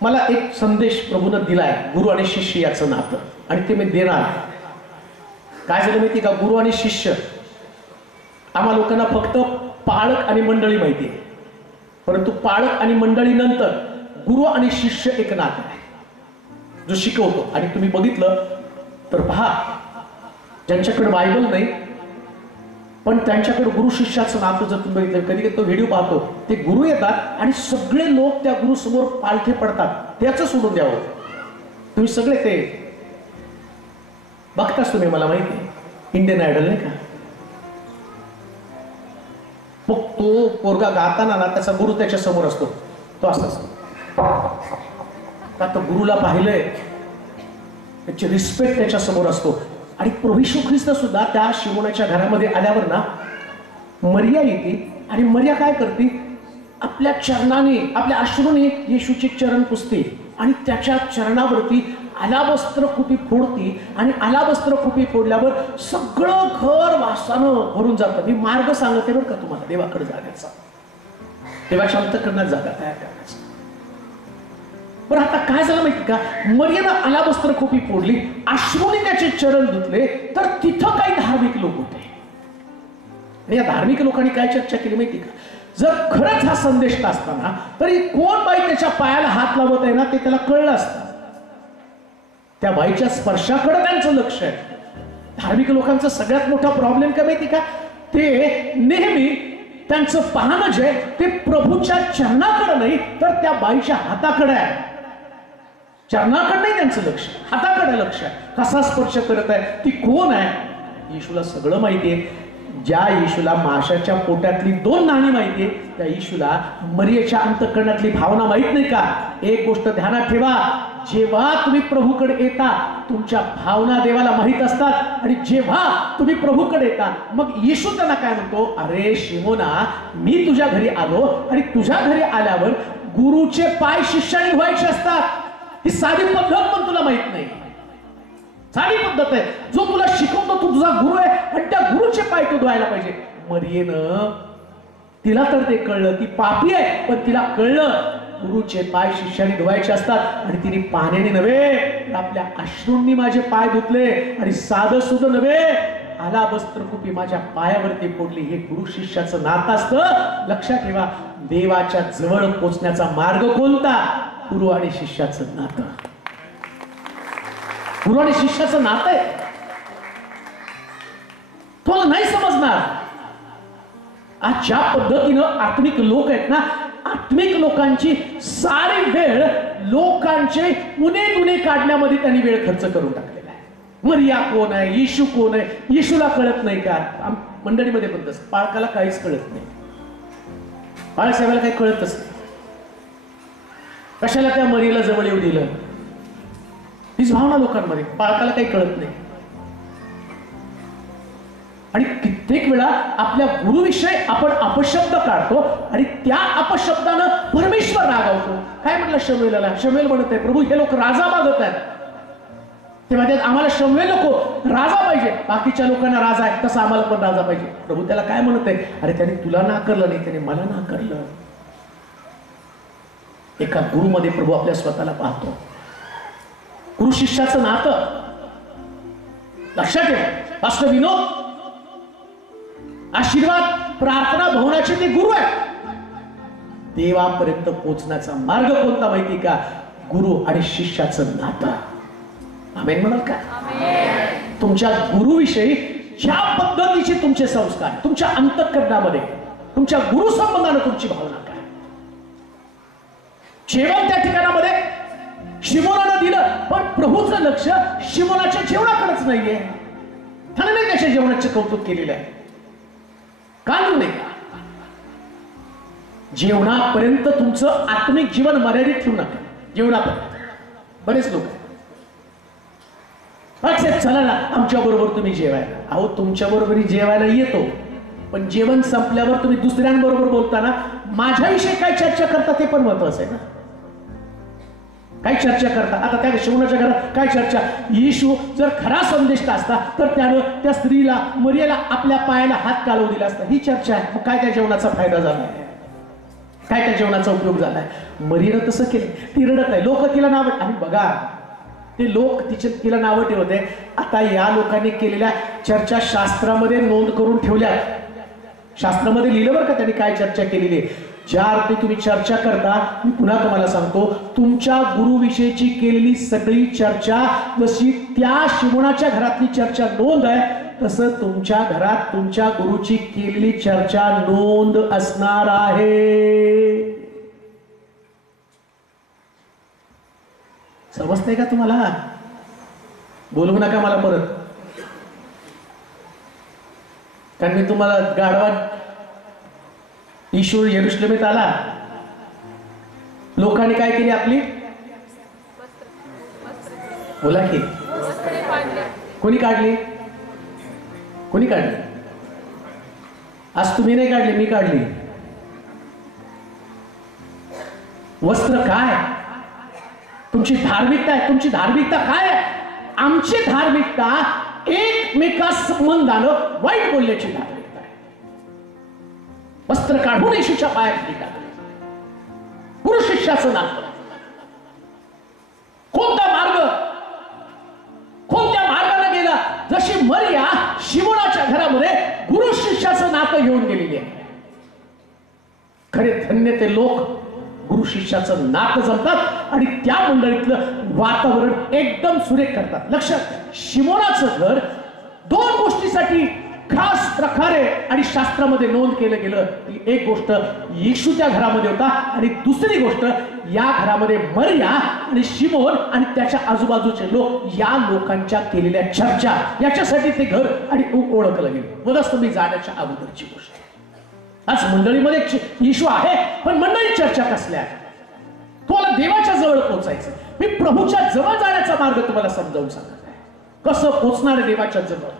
मला एक संदेश प्रभूनं दिलाय, गुरु आणि शिष्य याचं नातं, आणि ते मी देणार. काय झालं माहिती का, गुरु आणि शिष्य आम्हा लोकांना फक्त पाळक आणि मंडळी माहिती आहे, परंतु पाळक आणि मंडळी नंतर गुरु आणि शिष्य एक नातं आहे जो शिकवतो. आणि तुम्ही बघितलं तर पहा, ज्यांच्याकडे बायबल नाही पण त्यांच्याकडे गुरु शिष्याचं नातं जर तुम्ही बघितलं, कधी कधी तो व्हिडिओ पाहतो, ते गुरु येतात आणि सगळे लोक त्या गुरु समोर पालथे पडतात, त्याचं सोडून द्यावं. तुम्ही सगळे ते बघताच, तुम्ही मला माहिती आहे इंडियन आयडल नाही का, मग तो पोरगा गाताना ना त्याचा गुरु त्याच्या समोर असतो, तो असाच का, तर गुरुला पाहिलंय, त्याची रिस्पेक्ट त्याच्या समोर असतो. आणि प्रभू येशू ख्रिस्त सुद्धा त्या शिमोनाच्या घरामध्ये आल्यावर ना मरिया येते, आणि मरिया काय करते, आपल्या चरणाने, आपल्या अश्रूने येशूचे चरण पुसते आणि त्याच्या चरणावरती आलाबस्त्र कुपी फोडती. आणि आलाबस्त्र कुपी फोडल्यावर सगळं घर वासानं भरून जातं. मी मार्ग सांगते बरं का तुम्हाला देवाकडे जाण्याचा, देवाच्या अंतःकरणात जागा तयार करण्याचा. पण आता काय झालं माहिती का, मरियेनं आलाबस्त्र खोपी फोडली, अश्रूने त्याचे चरण धुतले, तर तिथं काही धार्मिक लोक होते. आणि या धार्मिक लोकांनी काय चर्चा केली माहिती का, जर खरंच हा संदेश असताना तरी कोण बाई त्याच्या पायाला हात लावत आहे ना ते त्याला कळलं असतं. त्या बाईच्या स्पर्शाकडे त्यांचं लक्ष आहे. धार्मिक लोकांचा सगळ्यात मोठा प्रॉब्लेम काय माहिती का, ते नेहमी त्यांचं पाहणं जे ते प्रभूच्या चरणाकडे नाही तर त्या बाईच्या हाताकडे आहे. चरणाकडे नाही त्यांचं लक्ष, हाताकडे लक्ष आहे. कसा स्पर्श करत आहे, ती कोण आहे. येशूला सगळं माहिती आहे. ज्या येशूला माशाच्या पोटातली 2 नाणी माहितीये, त्या येशूला मरियेच्या अंतःकरणातली भावना माहित नाही का. एक गोष्ट ध्यानात ठेवा, जेव्हा तुम्ही प्रभूकडे येता तुमच्या भावना देवाला माहित असतात. आणि जेव्हा तुम्ही प्रभूकडे येता मग येशू त्यांना काय म्हणतो, अरे शिमोना, मी तुझ्या घरी आलो आणि तुझ्या घरी आल्यावर गुरुचे पाय शिष्याने धुवायचे असतात. ही साधी पद्धत पण तुला माहित नाही. साधी पद्धत आहे, जो तुला शिकवतो तो तुझा गुरु आहे आणि त्या गुरुचे पाय तो धुवायला पाहिजे. मरियेनं, तिला तर ते कळलं, ती पापी आहे पण तिला कळलं गुरुचे पाय शिष्याने धुवायचे असतात. आणि तिने पाण्याने नव्हे तर आपल्या अश्रूंनी माझे पाय धुतले. आणि साधं सुद्धा नव्हे, आलाबस्त्र कुपी माझ्या पायावरती फोडली. हे गुरु शिष्याचं नातं असतं. लक्षात ठेवा, देवाच्या जवळ पोहोचण्याचा मार्ग कोणता, गुरु आणि शिष्याचं नातं. गुरु आणि शिष्याचं नातं आहे. तुम्हाला नाही समजणार. आज ज्या पद्धतीनं आत्मिक लोक आहेत ना, आत्मिक लोकांची सारी वेळ लोकांचे उणे दुणे काढण्यामध्ये त्यांनी वेळ खर्च करून टाकलेला आहे. मरिया कोण आहे, येशू कोण आहे, येशूला कळत नाही का. मंडळीमध्ये पण तसं, पाळकाला काहीच कळत नाही. बाळासाहेबाला काही कळतच नाही. कशाला त्या मरियेला जवळ येऊ दिलं, हीच भावना लोकांमध्ये. बाळकाला काही कळत नाही. आणि कित्येक वेळा आपल्या गुरुविषयी आपण अपशब्द काढतो आणि त्या अपशब्दानं परमेश्वर रागावतो. काय म्हणलं शमूएलला, शमूएल म्हणत आहे, प्रभू हे लोक राजा मागत आहेत. ते म्हणतात आम्हाला शमूएल नको, राजा पाहिजे. बाकीच्या लोकांना राजा आहे तसं आम्हाला पण राजा पाहिजे. प्रभू त्याला काय म्हणत आहे, अरे त्याने तुला नाकारलं नाही, त्याने मला नाकारलं. एका गुरुमध्ये प्रभू आपल्या स्वतःला पाहतो. गुरु शिष्याचं नातं लक्षात ठेवा. पास्टर विनोद, आशीर्वाद प्रार्थना भवनाचे ते गुरु आहे. देवापर्यंत पोहोचण्याचा मार्ग कोणता माहिती का, गुरु आणि शिष्याचं नातं. आमेन म्हणाल का. तुमच्या गुरुविषयी ज्या पद्धतीचे तुमचे संस्कार, तुमच्या अंतःकरणामध्ये तुमच्या गुरु संबंधाने तुमची भावना काय. जेवण त्या ठिकाणामध्ये शिमोनानं दिलं, पण प्रभूचं लक्ष शिमोनाच्या जेवणाकडेच नाहीये. त्याने नाही त्याच्या जेवणाचे कौतुक केलेलं आहे. का नाही का? जेवणापर्यंत तुमचं आत्मिक जीवन मर्यादित ठेवू नका. जेवणापर्यंत बरेच लोक चला ना आमच्या बरोबर तुम्ही जेवायला. अहो, तुमच्या बरोबर जेवायला येतो, पण जेवण संपल्यावर तुम्ही दुसऱ्यांबरोबर बोलताना माझ्याविषयी काय चर्चा करता ते पण महत्वाचं आहे ना. काय चर्चा करता? आता त्या शिवनाच्या घरात काय चर्चा? येशू जर खरा संदेश असता तर त्यानं त्या स्त्रीला मरियेला आपल्या पायाला हात कालवू दिला असता. ही चर्चा आहे. मग काय त्या जेवणाचा फायदा झाला? काय त्या जेवणाचा उपयोग झालाय? मरियेनं तसं केलं, ती रडत नाही. लोक तिला नाव, आणि बघा ते लोक तिला नावं ठेवते. आता या लोकांनी केलेल्या चर्चा शास्त्रामध्ये नोंद करून ठेवल्या. शास्त्रामध्ये लिहिलं बरं का त्यांनी काय चर्चा केलेली आहे. ज्या अर्थी तुम्ही चर्चा करता, मी पुन्हा तुम्हाला सांगतो, तुमच्या गुरुविषयीची केलेली सगळी चर्चा जशी त्या शिमोनाच्या घरातली चर्चा नोंद आहे, तसं तुमच्या घरात तुमच्या गुरुची केलेली चर्चा नोंद असणार आहे. समजतंय का तुम्हाला? बोलवू नका मला परत, कारण मी तुम्हाला गाढवा ईश्वर यरुशलेमेत आला. लोकांनी काय केली आपली? बोला की, कोणी काढली? कोणी काढली? आज तुम्ही नाही काढली, मी काढली. वस्त्र काय? तुमची धार्मिकता आहे. तुमची धार्मिकता काय आहे? आमची धार्मिकता एकमेका संबंधानं वाईट बोलण्याची धार्मिकता आहे. वस्त्र काढून येशूच्या पायाखाली टाकले. गुरु शिष्याचं नातं. कोणता मार्ग? कोणत्या मार्गाने गेला? जशी मरिया शिमोनाच्या घरामध्ये गुरु शिष्याचं नातं घेऊन गेलेली आहे. खरे धन्य ते लोक गुरु शिष्याचं नातं जमतात आणि त्या मंडळीतलं वातावरण एकदम सुरेख करतात. लक्षात घ्या, शिमोनाचं घर दोन गोष्टीसाठी खास प्रकारे आणि शास्त्रामध्ये नोंद केलं गेलं. एक गोष्ट येशू त्या घरामध्ये होता, आणि दुसरी गोष्ट या घरामध्ये मरिया आणि शिमोन आणि त्याच्या आजूबाजूचे लोक, या लोकांच्या केलेल्या चर्चा, याच्यासाठी ते घर आणि ओळखलं गेलं. वधस्तंभी जाण्याच्या अगोदरची गोष्ट. आज मंडळीमध्ये येशू आहे, पण मंडळी चर्चा कसल्या आहे? तुम्हाला देवाच्या जवळ पोहोचायचं. मी प्रभूच्या जवळ जाण्याचा मार्ग तुम्हाला समजावून सांगत आहे. कसं पोहोचणार आहे देवाच्या जवळ?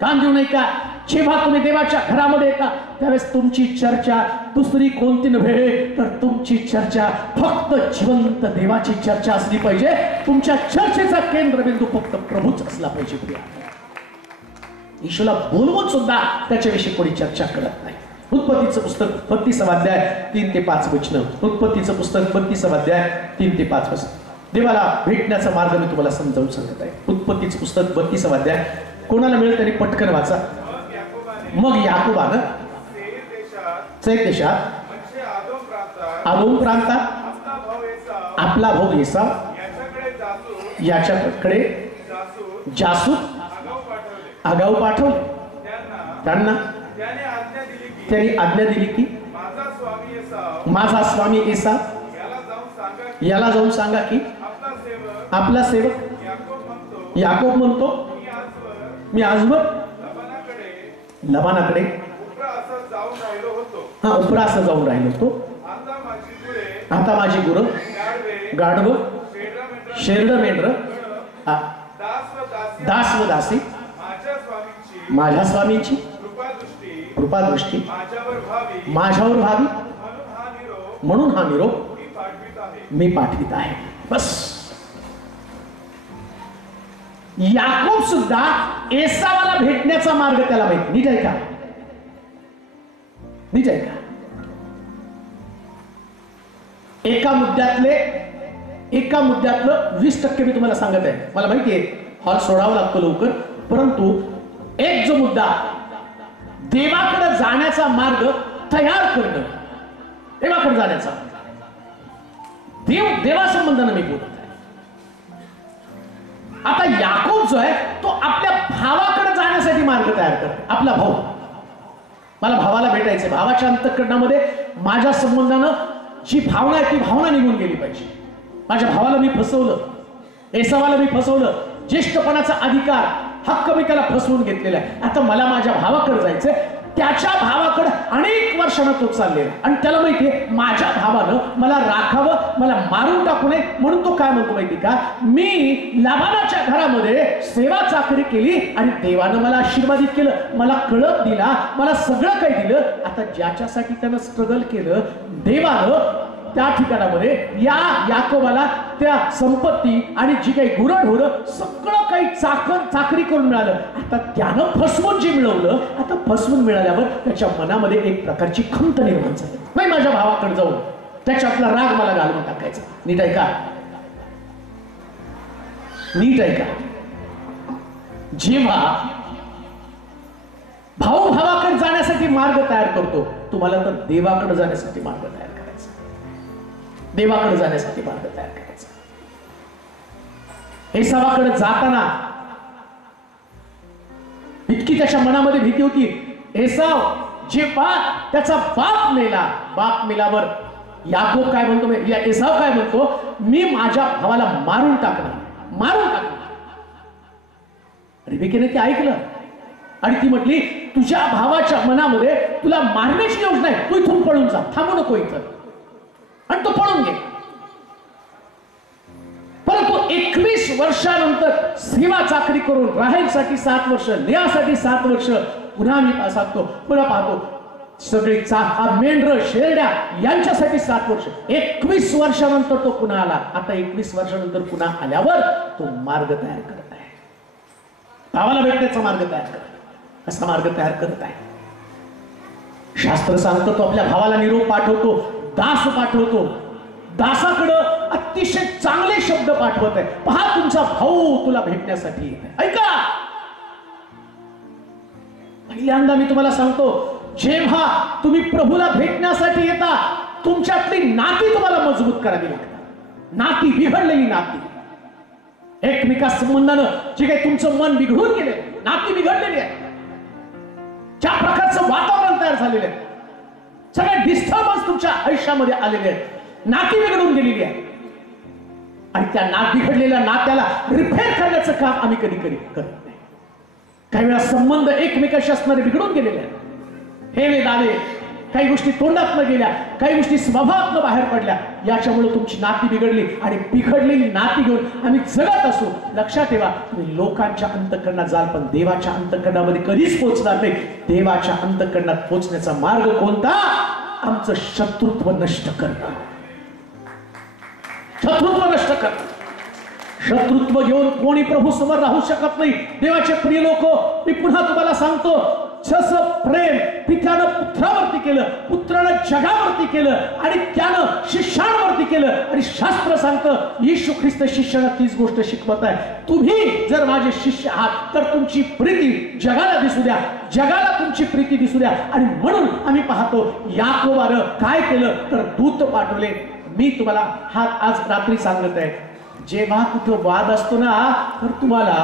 कान देऊ नये का? जेव्हा तुम्ही देवाच्या घरामध्ये येता त्यावेळेस तुमची चर्चा दुसरी कोणती नव्हे, तर तुमची चर्चा फक्त जिवंत देवाची चर्चा असली पाहिजे. तुमच्या चर्चेचा केंद्रबिंदू फक्त प्रभूच असला पाहिजे. प्रिया, ईश्वरला बोलवून सुद्धा त्याच्याविषयी कोणी चर्चा करत नाही. उत्पत्तीचं पुस्तक 32 अध्याय 3 ते 5 वचनं. उत्पत्तीचं पुस्तक 32 अध्याय 3 ते 5 वचनं. देवाला भेटण्याचा मार्ग मी तुम्हाला समजावून सांगत आहे. उत्पत्तीचं पुस्तक 32 अध्याय. कोणाला मिळेल त्यांनी पटकन वाचा. मग याकोबानं सेईर देशात आदोम प्रांतात आपला भाऊ एसाव याच्याकडे जासूस आगाऊ पाठवले. त्यांना त्यांनी आज्ञा दिली की माझा स्वामी एसाव याला जाऊन सांगा की आपला सेवक याकोब म्हणतो, मी आजवर लबानाकडे उपरा असं जाऊन राहिलो होतो. आता माझी गुरं, गाढव, शेरड, मेंढर, दास व दासी माझ्या स्वामींची कृपादृष्टी माझ्यावर व्हावी म्हणून हा निरोप मी पाठवित आहे. बस. याकोब सुद्धा एसावाला भेटण्याचा मार्ग त्याला माहिती. नीट आहे का? नीट आहे का? एका मुद्द्यातलं 20% मी तुम्हाला सांगत आहे. मला माहिती आहे हॉल सोडावा लागतो लवकर, परंतु एक जो मुद्दा, देवाकडे जाण्याचा मार्ग तयार करणं, देवाकडे जाण्याचा देवासंबंधाने मी बोलत आहे. आता याकोब जो आहे तो आपल्या भावाकडे जाण्यासाठी मार्ग तयार करतो. आपला भाऊ, मला भावाला भेटायचं, भावाच्या अंतःकरणामध्ये माझ्या संबंधानं जी भावना आहे ती भावना निघून गेली पाहिजे. माझ्या भावाला मी फसवलं, एसावाला मी फसवलं, ज्येष्ठपणाचा अधिकार हक्क मी त्याला फसवून घेतलेला आहे. आता मला माझ्या भावाकडे जायचंय. त्याच्या भावाकडे अनेक वर्षांना तो चाललेला आणि त्याला माहितीये माझ्या भावानं मला राखावं, मला मारून टाकू नये, म्हणून तो काय म्हणतो माहिती का, मी लाबानाच्या घरामध्ये सेवा चाकरी केली आणि देवानं मला आशीर्वादित केलं, मला कळप दिला, मला सगळं काही दिलं. आता ज्याच्यासाठी त्यानं स्ट्रगल केलं, देवानं त्या ठिकाणामध्ये या याकोबाला त्या संपत्ती आणि जी काही गुरढोरं सगळं काही चाकरी करून मिळालं. आता त्यानं फसवून जे मिळवलं, आता फसवून मिळाल्यावर त्याच्या मनामध्ये एक प्रकारची खंत निर्माण झाली. नाही, माझ्या भावाकडे जाऊन त्याच्यातला राग मला घालवून टाकायचा. नीट आहे का? नीट आहे का? जेव्हा भाऊ भावाकडे जाण्यासाठी मार्ग तयार करतो, तुम्हाला तर देवाकडे जाण्यासाठी मार्ग तयार करायचा. देवाकडे जाण्यासाठी मार्ग तयार करायचा. एसावाकडे जाताना इतकी त्याच्या मनामध्ये भीती होती. एसाव जेव्हा त्याचा बाप मेल्यावर याकोब काय म्हणतो, एसाव काय म्हणतो, मी माझ्या भावाला मारून टाकणार. रिबेकेने ते ऐकलं आणि ती म्हटली, तुझ्या भावाच्या मनामध्ये तुला मारण्याची योजना आहे, तू इथून पळून जा, थांबू नको इथं. आणि तो पळून गेला. परंतु 21 वर्षानंतर सेवा चाकरी करून राहेलसाठी 7 वर्ष, लेयासाठी 7 वर्ष, पुन्हा मी सांगतो, पुन्हा पाहतो सगळी मेंढर शेरड्या यांच्यासाठी 7 वर्ष, 21 वर्षानंतर तो पुन्हा आला. आता 21 वर्षानंतर पुन्हा आल्यावर तो मार्ग तयार करत आहे, भावाला भेटण्याचा मार्ग तयार करत आहे. असा मार्ग तयार करत आहे. शास्त्र सांगतो तो आपल्या भावाला निरोप पाठवतो, दास पाठवतो, दासाकडं अतिशय चांगले शब्द पाठवत आहे. पहा, तुमचा भाऊ तुला भेटण्यासाठी येत आहे. ऐका, पहिल्यांदा मी तुम्हाला सांगतो, जेव्हा तुम्ही प्रभूला भेटण्यासाठी येता, तुमच्यातली नाती तुम्हाला मजबूत करावी लागतात. नाती, बिघडलेली नाती, एकमेका संबंधानं जे काही तुमचं मन बिघडून गेले, नाती बिघडलेली आहे, ज्या प्रकारचं वातावरण तयार झालेलं आहे, सगळे डिस्टर्बन्स तुमच्या आयुष्यामध्ये आलेले आहेत, नाती बिघडून गेलेली आहे. आणि त्या बिघडलेल्या नात्याला रिपेअर करण्याचं काम आम्ही कधी करत नाही. काही वेळा संबंध एकमेकाशी असणारे बिघडून गेलेले आहेत. हे दावे, काही गोष्टी तोंडातनं गेल्या, काही गोष्टी स्वभावातनं बाहेर पडल्या, याच्यामुळे तुमची नाती बिघडली. आणि बिघडलेली नाती घेऊन आम्ही जगत असू. लक्षात ठेवा, तुम्ही लोकांच्या अंतःकरणात जाल, पण देवाच्या अंतःकरणामध्ये कधीच पोहोचणार नाही. देवाच्या अंतःकरणात पोहोचण्याचा मार्ग कोणता? आमचं शत्रुत्व नष्ट करणं. शत्रुत्व नष्ट करणं. शत्रुत्व घेऊन कोणी प्रभू समोर राहू शकत नाही. देवाचे प्रिय लोक, मी पुन्हा तुम्हाला सांगतो, जसं प्रेम पित्यानं पुत्रावरती केलं, पुत्रानं जगावरती केलं आणि त्यानं शिष्यांवरती केलं. आणि शास्त्र सांगतं, येशू ख्रिस्त शिष्याला तीच गोष्ट शिकवत आहे. तुम्ही जर माझे शिष्य आहात तर तुमची प्रीती जगाला दिसू द्या, जगाला तुमची प्रीती दिसू द्या. आणि म्हणून आम्ही पाहतो, याकोबानं काय केलं तर दूत पाठवले. मी तुम्हाला हा आज रात्री सांगत आहे, जेव्हा कुठं वाद असतो ना, तर तुम्हाला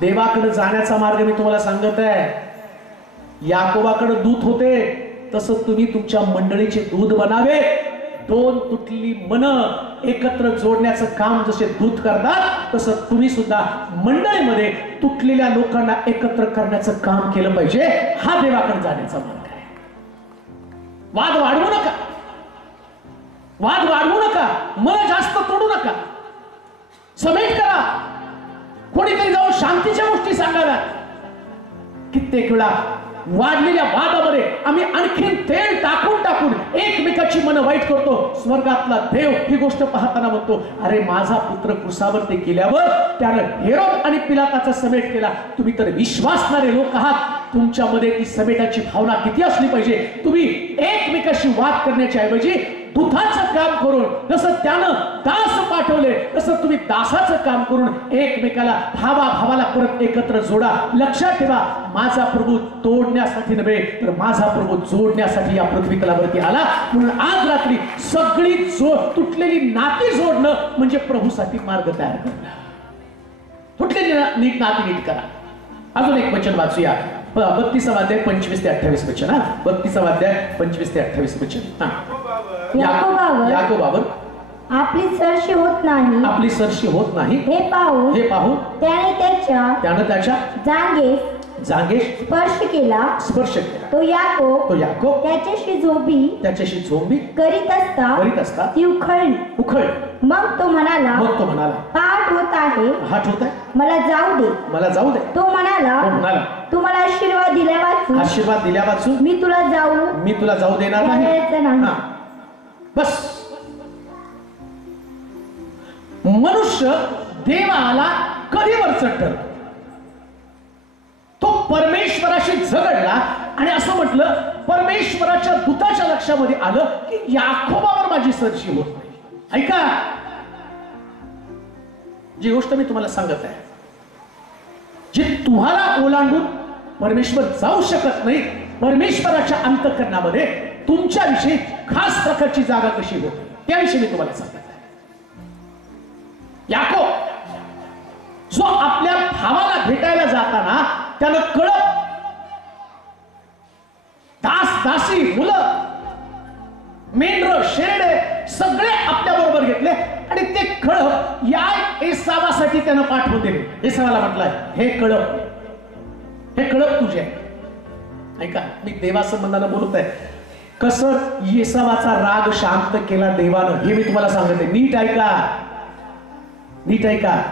देवाकडे जाण्याचा मार्ग मी तुम्हाला सांगत आहे. याकोबाकडे दूत होते, तसं तुम्ही तुमच्या मंडळीचे दूध बनावे. 2 तुटलेली मन एकत्र जोडण्याचं काम जसे दूत करतात, तसं तुम्ही सुद्धा मंडळीमध्ये तुटलेल्या लोकांना एकत्र करण्याचं काम केलं पाहिजे. हा देवाकडे जाण्याचा मार्ग आहे. वाद वाढवू नका, वाद वाढवू नका, मन जास्त तोडू नका, समेट करा. कोणीतरी जाऊन शांतीच्या गोष्टी सांगाव्या. कित्येक वेळा वाढलेल्या वादामध्ये आम्ही आणखीन तेल टाकून एकमेकाची मन वाईट करतो. स्वर्गातला देव ही गोष्ट पाहताना म्हणतो, अरे माझा पुत्र क्रुसावरती गेल्यावर त्यानं हेरोद आणि पिलाताचा समेट केला. तुम्ही तर विश्वासणारे लोक आहात, तुमच्यामध्ये ती समेटाची भावना किती असली पाहिजे. तुम्ही एकमेकाशी वाद करण्याच्या ऐवजी दूताचं काम करून, जसं त्यानं दास पाठवले तसं तुम्ही दासाचं काम करून एकमेकाला भावाला परत एकत्र जोडा. लक्षात ठेवा, माझा प्रभू तोडण्यासाठी नव्हे तर माझा प्रभू जोडण्यासाठी या पृथ्वी तलावरती आला. म्हणून आज रात्री सगळी तुटलेली नाती जोडणं म्हणजे प्रभूसाठी मार्ग तयार करणं. तुटलेली नीट नाती नीट करा. अजून एक वचन वाचूया, 32 अध्याय 25 ते 28 वचन. 32 अध्याय 25 ते 28 वचन. याकोबावर आपली सरशी होत नाही, आपली सरशी होत नाही हे पाहून त्याने त्याच्या जांगेस स्पर्श केला. तो याकोब त्याच्याशी झोंबी करीत असता ती उखळली. मग तो म्हणाला पाठ होत आहे, मला जाऊ दे. तो म्हणाला तू मला आशीर्वाद दिल्या वाचून मी तुला जाऊ देणार नाही. बस मनुष्य देवाला कधी वर चढतो? तो परमेश्वराशी झगडला आणि असं म्हटलं, परमेश्वराच्या दूताच्या लक्षामध्ये आलं की याकोबावर माझी सरशी होत नाही. ऐका, जी गोष्ट मी तुम्हाला सांगत आहे, जे तुम्हाला ओलांडून परमेश्वर जाऊ शकत नाही, परमेश्वराच्या अंतःकरणामध्ये तुमच्याविषयी खास प्रकारची जागा कशी होते त्याविषयी मी तुम्हाला सांगत आहे. याकोब जो आपल्या भावाला भेटायला जाताना त्यानं कळप, दासी, मुलं, मेंढर, शेरडे सगळे आपल्या बरोबर घेतले आणि ते कळप या एसावासाठी त्यानं पाठवून दिले. एसावाला म्हटलंय, हे कळप तुझे. ऐका, मी देवासंबंधानं बोलत आहे, कसं येसावाचा राग शांत केला देवानं हे मी तुम्हाला सांगते. नीट ऐका.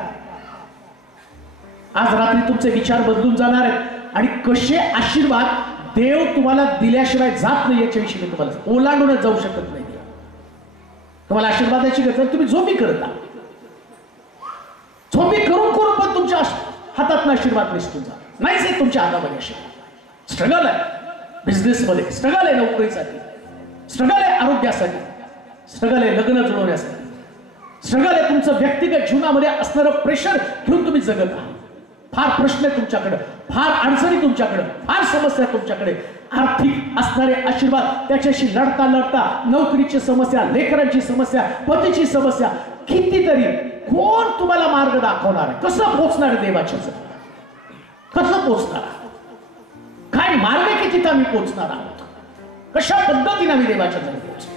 आज रात्री तुमचे विचार बदलून जाणार आहेत आणि कसे आशीर्वाद देव तुम्हाला दिल्याशिवाय जात नाही याच्याविषयी मी तुम्हाला ओलांडूनच जाऊ शकत नाही. तुम्हाला आशीर्वादाची गरज, तुम्ही झोपी करता, झोपी करून पण तुमच्या हातात आशीर्वाद निसटून जात नाहीच. तुमच्या हातामध्ये आशीर्वाद. स्ट्रगल आहे बिझनेसमध्ये, स्ट्रगल आहे नोकरीसाठी, स्ट्रगल आहे आरोग्यासाठी, स्ट्रगल आहे लग्न जुळवण्यासाठी, स्ट्रगल आहे तुमचं व्यक्तिगत जीवनामध्ये असणारं प्रेशर घेऊन तुम्ही जगत आहात. फार प्रश्न आहे तुमच्याकडे, फार अडचणी तुमच्याकडे, फार समस्या तुमच्याकडे, आर्थिक असणारे आशीर्वाद त्याच्याशी लढता नोकरीची समस्या, लेकरांची समस्या, पतीची समस्या, कितीतरी. कोण तुम्हाला मार्ग दाखवणार आहे? कसं पोचणार आहे देवाच्या जवळ? कसं पोचणार? काय मार्ग की तिथं आम्ही पोचणार आहोत? कशा पद्धतीने आम्ही देवाच्या जवळ पोहोचणार?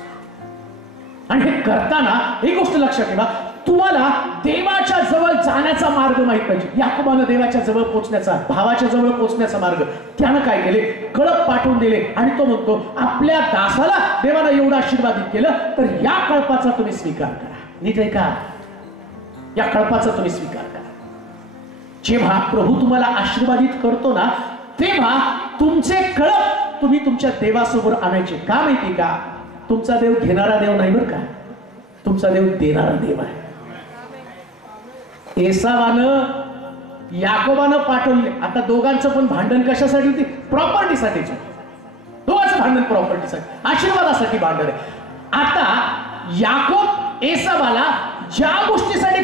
आणि हे करताना एक गोष्ट लक्षात ठेवा, तुम्हाला देवाच्या जवळ जाण्याचा मार्ग माहित पाहिजे. याकोबानं देवाच्या जवळ पोहोचण्याचा, भावाच्या जवळ पोहोचण्याचा मार्ग त्यानं काय केले? कळप पाठवून दिले आणि तो म्हणतो, आपल्या दासाला देवानं एवढं आशीर्वादित केलं तर या कळपाचा तुम्ही स्वीकार करा. नीट आहे का? या कळपाचा तुम्ही स्वीकार करा. जेव्हा प्रभू तुम्हाला आशीर्वादित करतो ना, तेव्हा तुमचे कळप तुम्ही तुमच्या देवासमोर आणायचे. का माहिती का? तुमचा देव घेणारा देव नाही बरं का, तुमचा देव देणारा देव आहे. एसावानं याकोबानं पाठवले. आता दोघांचं पण भांडण कशासाठी होती? प्रॉपर्टीसाठीच. दोघांचं भांडण प्रॉपर्टीसाठी, आशीर्वादासाठी भांडण आहे. आता याकोब एसावाला ज्या गोष्टीसाठी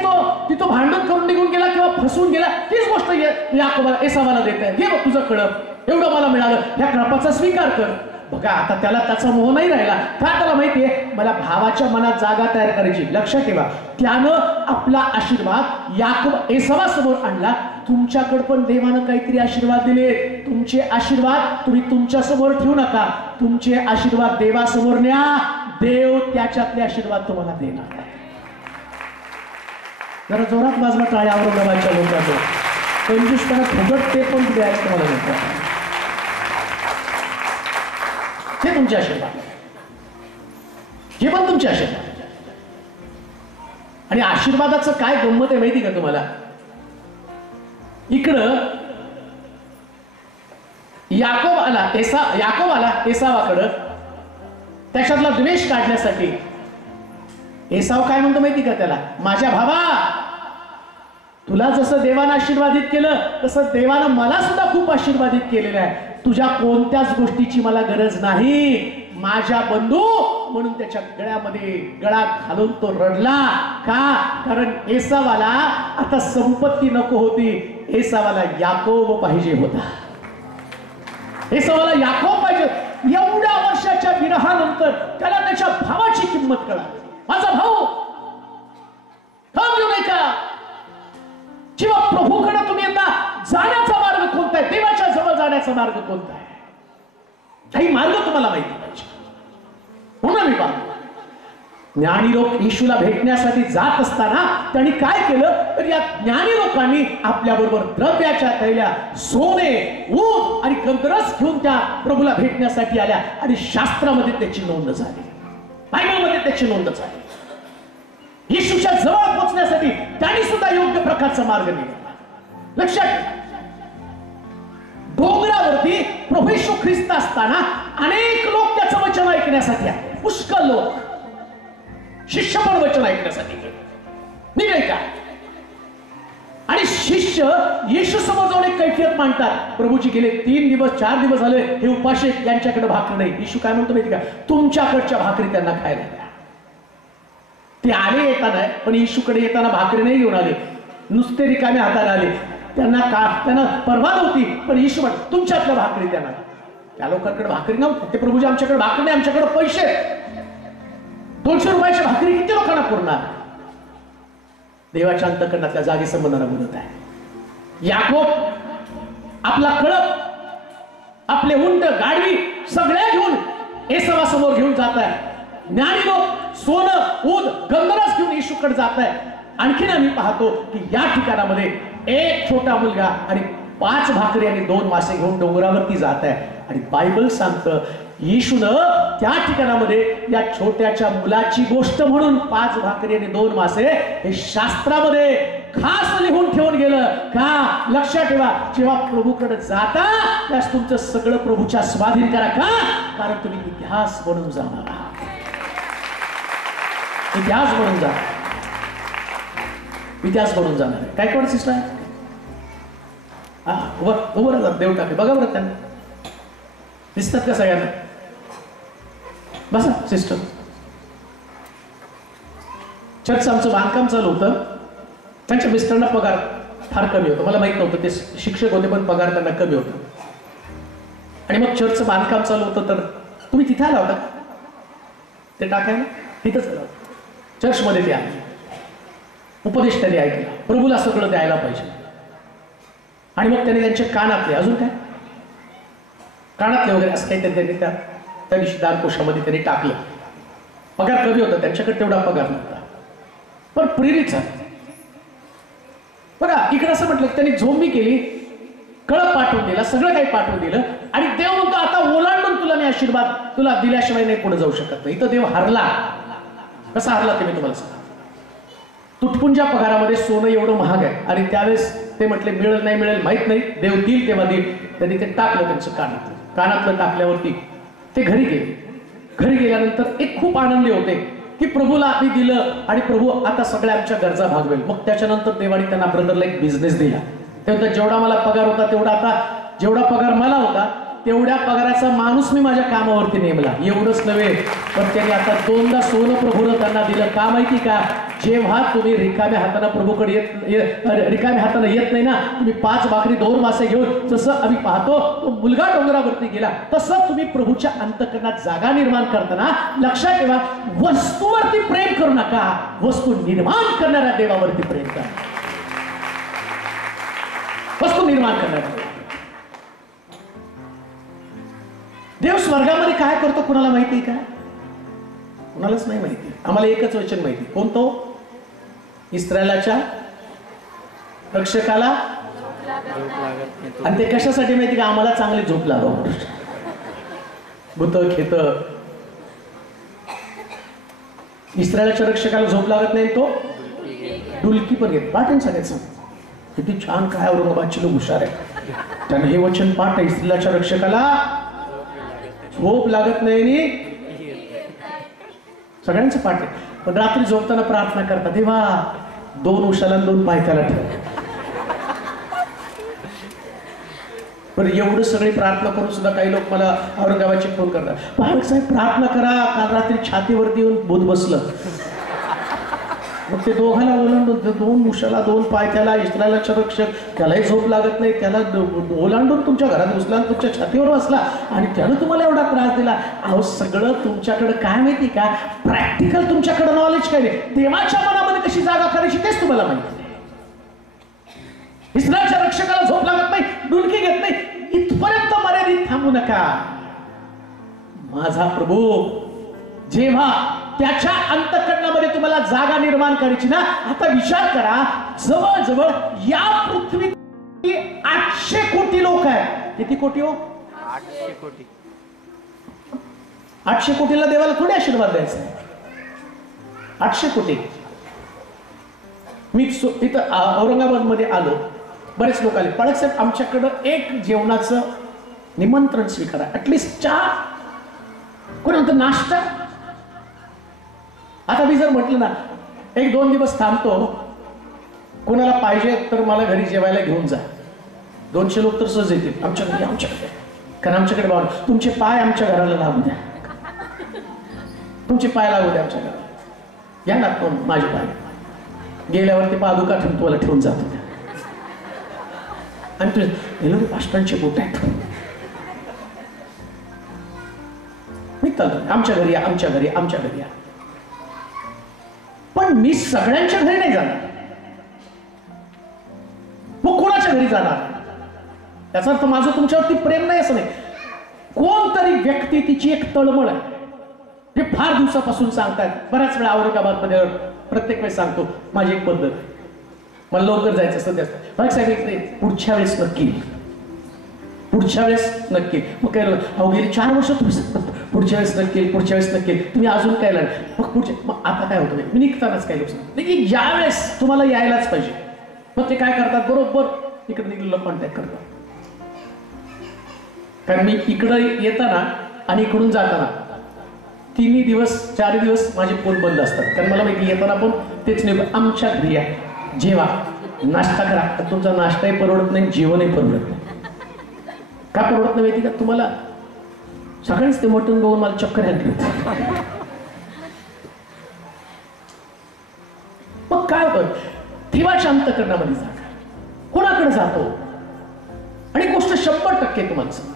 तो भांडण करून निघून गेला किंवा फसवून गेला, तीच गोष्ट याकोबाला एसावाला देत आहे. घे बघ तुझं कळप, एवढं मला मिळालं, ह्या कळपाचा स्वीकार कर. बघा, आता त्याला त्याचा मोह नाही राहिला. का? त्याला माहितीये मला भावाच्या मनात जागा तयार करायची. लक्षात ठेवा, त्यानं आपला आशीर्वाद याकोब एसावासमोर आणला. तुमच्याकडे पण देवानं काहीतरी आशीर्वाद दिले. तुमचे आशीर्वाद तुम्ही तुमच्या समोर ठेवू नका, तुमचे आशीर्वाद देवासमोर न्या. देव त्याच्यातले आशीर्वाद तुम्हाला देणार आहे. जरा जोरात वाजवा टाळ्यावर देवाच्या लोकांचं. 25 फुगट ते पण द्यायचं तुम्हाला म्हणतो. हे तुमचे आशीर्वाद, हे पण तुमचे आशीर्वाद. आणि आशीर्वादाचं काय गंमत आहे माहिती का तुम्हाला? इकडं याकोब आला एसावाकडं त्याच्यातला द्वेष काढण्यासाठी. एसाव काय म्हणतो माहिती का त्याला? माझ्या भावा, तुला जसं देवानं आशीर्वादित केलं तसं देवानं मला सुद्धा खूप आशीर्वादित केलेलं आहे. तुझ्या कोणत्याच गोष्टीची मला गरज नाही. माझ्या बंधू म्हणून त्याच्या गळ्यामध्ये गळा घालून तो रडला. का? कारण एसावाला आता संपत्ती नको होती, एसावाला याकोब पाहिजे होता. एसावाला याकोब पाहिजे. एवढ्या वर्षाच्या विरहानंतर त्याला त्याच्या भावाची किंमत कळाली. माझा भाऊ थांबू नये का? जेव्हा प्रभूकडे तुम्ही आता जाण्याचा मार्ग कोणता आहे? देवाच्या जवळ जाण्याचा मार्ग कोणता आहे? काही मार्ग तुम्हाला माहिती पाहिजे. म्हणून मी पाहतो ज्ञानी लोक येशूला भेटण्यासाठी जात असताना त्यांनी काय केलं तर या ज्ञानी लोकांनी आपल्या बरोबर द्रव्याच्या थैल्या, सोने, ऊद आणि गंधरस घेऊन त्या प्रभूला भेटण्यासाठी आल्या आणि शास्त्रामध्ये त्याची नोंद झाली, बायबलमध्ये त्याची नोंद झाली. येशूच्या जवळ पोहोचण्यासाठी त्यांनी सुद्धा योग्य प्रकारचा मार्ग निवडला. लक्षात घ्या, डोंगरावरती प्रभू येशू ख्रिस्त असताना अनेक लोक त्याचं वचन ऐकण्यासाठी आले. पुष्कळ लोक शिष्य पण वचन ऐकण्यासाठी निघाले का. आणि शिष्य येशू समोर जाऊन एक कैफियत मांडतात. प्रभूजी गेले 3 दिवस 4 दिवस झाले हे उपाशी, यांच्याकडे भाकरी नाही. येशू काय म्हणतो माहिती का, तुमच्याकडच्या भाकरी त्यांना खायला द्या. ते आले येताना, पण येशूकडे येताना भाकरी नाही घेऊन आले, नुसते रिकामे हाताने आले. त्यांना परवा नव्हती, पण येशू म्हणतो तुमच्यातल्या भाकरी त्यांना. त्या लोकांकडे भाकरी नव्हती. ते प्रभूजी आमच्याकडे भाकरी नाही, आमच्याकडे पैसे, 200 रुपयाची भाकरी किती लोकांना पुरणार. देवाच्या अंतःकरणातल्या जागी संबंधाला बोलत आहे. याकोब आपला कळप, आपले उंट, गाडवी सगळ्या घेऊन येशूवासमोर घेऊन जात आहे. ज्ञानी लोक सोनं, ऊद, गंधरस घेऊन येशूकडे जात आहे. आणखीन आम्ही पाहतो की या ठिकाणामध्ये एक छोटा मुलगा आणि 5 भाकरी आणि 2 मासे घेऊन डोंगरावरती जात आहे. आणि बायबल सांगतं येशूनं त्या ठिकाणामध्ये या छोट्याच्या मुलाची गोष्ट म्हणून 5 भाकरी आणि 2 मासे हे शास्त्रामध्ये खास लिहून ठेवून गेलं का. लक्षात ठेवा, जेव्हा प्रभूकडे जाता त्यास तुमचं सगळं प्रभूच्या स्वाधीन करा. का, कारण तुम्ही इतिहास बनून जाणार आहात. इतिहास बनून जा, इतिहास बनून जाणार आहे. काय कोण सिस्टर उभं जात देव टाके बघा बरं, त्यांना दिसतात का सगळ्यांना. बसा सिस्टर. चर्च आमचं बांधकाम चालू होतं. त्यांच्या मिस्टरांना पगार फार कमी होता. मला माहित नव्हतं, ते शिक्षक होते पण पगार त्यांना कमी होता. आणि मग चर्चचं बांधकाम चालू होतं. तर तुम्ही तिथे आला होता का ते टाकायला? तिथंच आला. चर्चमध्ये ते आले, उपदेश त्यांनी ऐकला, प्रभूला सगळं द्यायला पाहिजे. आणि मग त्यांनी त्यांचे कानातले, अजून काय कानातले वगैरे असं काही त्यांनी त्या दिवशी दानकोशामध्ये त्यांनी टाकलं. पगार कमी होता, त्यांच्याकडे तेवढा पगार नव्हता, पण प्रेरित झाले. बघा इकडे असं म्हटलं त्यांनी झोंबी केली, कळप पाठवून दिला, सगळं काही पाठवून दिलं. आणि देव म्हणतो आता ओलांडून तुला मी आशीर्वाद तुला दिल्याशिवाय नाही पुढे जाऊ शकत नाही. इथं देव हरला. कसा हरला ते मी तुम्हाला सांगतो. तुटपुंजा पगारामध्ये सोनं एवढं महाग आहे. आणि त्यावेळेस ते म्हटले मिळेल नाही मिळेल माहित नाही, देव देईल तेव्हा देईल. त्यांनी ते टाकलं त्यांचं कानातलं टाकल्यावरती ते घरी गेले. घरी गेल्यानंतर एक खूप आनंदी होते की प्रभूला आम्ही दिलं आणि प्रभू आता सगळ्या आमच्या गरजा भागवेल. मग त्याच्यानंतर देवाने त्यांना ब्रदरला एक बिझनेस दिला. त्यानंतर जेवढा मला पगार होता तेवढा, आता जेवढा पगार मला होता तेवढ्या पगाराचा माणूस मी माझ्या कामावरती नेमला. एवढंच नव्हे, पण त्यांनी आता 2दा सोनं प्रभूनं त्यांना दिलं. का माहिती का, जेव्हा तुम्ही रिकाम्या हाताने प्रभूकडे रिकाम्या हाताने येत नाही ना, तुम्ही 5 भाकरी 2 मासे घेऊन, जसं आम्ही पाहतो तो मुलगा डोंगरावरती गेला, तसं तुम्ही प्रभूच्या अंतःकरणात जागा निर्माण करताना लक्षात ठेवा, वस्तूवरती प्रेम करू नका, वस्तू निर्माण करणाऱ्या देवावरती प्रेम करा. वस्तू निर्माण करणाऱ्या देव स्वर्गामध्ये काय करतो कुणाला माहिती का? कुणालाच नाही माहिती. आम्हाला एकच वचन माहिती, कोणतो? इस्रायलाच्या रक्षकाला. आणि ते कशासाठी माहिती का? आम्हाला चांगली झोप लागावं. भूत खेत इस्रायलाच्या रक्षकाला झोप लागत नाही, तो डुलकी पण घेत. पाठ सांगायचं किती छान, काय औरंगाबादची लोक हुशार आहे. त्यानं हे वचन पाठ, इस्रायलाच्या रक्षकाला झोप लागत नाही. सगळ्यांचं पाठ आहे. पण रात्री झोपताना प्रार्थना करतात, देवा 2 उशाला 2 पायथ्याला ठेव. पण एवढं सगळी प्रार्थना करून सुद्धा काही लोक मला औरंगाबादचे फोन करतात, पालक साहेब प्रार्थना करा, काल रात्री छातीवरती येऊन भूत बसलं. मग ते दोघांना ओलांडून 2 उशाला 2 पायथ्याला इस्रायलाच्या रक्षक, त्यालाही झोप लागत नाही, त्याला ओलांडून तुमच्या घरात घुसला, तुमच्या छातीवर बसला आणि त्यानं तुम्हाला एवढा त्रास दिला. अहो सगळं तुमच्याकडे काय माहिती का, प्रॅक्टिकल तुमच्याकडे नॉलेज काय नाही. देवाच्या मनामध्ये कशी जागा करायची तेच तुम्हाला माहिती. इस्रायलच्या रक्षकाला झोप लागत नाही, डुलकी घेत नाही, इथपर्यंत मर्यादित थांबू नका. माझा प्रभू जेव्हा त्याच्या अंतःकरणामध्ये तुम्हाला जागा निर्माण करायची ना, आता विचार करा, जवळजवळ या पृथ्वीत 800 कोटी लोक आहेत. किती कोटी हो? 800 कोटी. 800 कोटीला देवाला थोडे आशीर्वाद द्यायचा. 800 कोटी. मी इथं औरंगाबाद मध्ये आलो, बरेच लोक आले. पळक साहेब, आमच्याकडं एक जेवणाचं निमंत्रण स्वीकारा, ऍटलिस्ट चहा, कोणी म्हणतं नाश्ता. आता मी जर म्हटलं ना 1-2 दिवस थांबतो, कोणाला पाहिजे तर मला घरी जेवायला घेऊन जा, 200 लोक तर सहज येतील आमच्याकडे. आमच्याकडे कारण आमच्याकडे बाबा तुमचे पाय आमच्या घराला लागू द्या, तुमचे पाय लागू द्या आमच्या घराला. या ना कोण माझे पाय, गेल्यावरती पादुका ठेवून तुम्हाला ठेवून जातो. आणि तुझे पाष्टांचे बोट आहेत, मी चालतो आमच्या घरी या, आमच्या घरी, आमच्या घरी या. पण मी सगळ्यांच्या घरी नाही जाणार. मग कोणाच्या घरी जाणार? त्याचा अर्थ माझं तुमच्यावरती प्रेम नाही असं नाही. कोणतरी व्यक्ती तिची एक तळमळ आहे, ते फार दिवसापासून सांगतात. बऱ्याच वेळा औरंगाबाद मध्ये प्रत्येक वेळेस सांगतो, माझी एक पद्धत, मला लवकर जायचं असतं त्यात साहेब पुढच्या वेळेस नक्की, पुढच्या वेळेस नक्की. मग काय अहो गेली 4 वर्ष तुम्ही पुढच्या वेळेस नक्की, पुढच्या वेळेस नक्की, तुम्ही अजून काय लागेल. मग पुढच्या, मग आता काय होतं मी निघतानाच काय लोक सांगतो यावेळेस तुम्हाला यायलाच पाहिजे. मग ते काय करतात, बरोबर इकडे निघलेलं कॉन्टॅक्ट करतात. कारण मी इकडं येताना आणि इकडून जाताना 3 दिवस 4 दिवस माझे फोन बंद असतात. कारण मला माहिती येताना पण तेच नाही, आमच्या घरी या, जेवा, नाश्ता करा. तुमचा नाश्ताही परवडत नाही, जेवणही परवडत नाही. का परवडत नाही माहिती का तुम्हाला? सकाळीच ते मटण बघून मला चक्कर आली. मग काय होतं, देवाच्या अंतःकरणामध्ये जागा, कोणाकडे जातो? आणि गोष्ट 100% तुम्हाला सांग,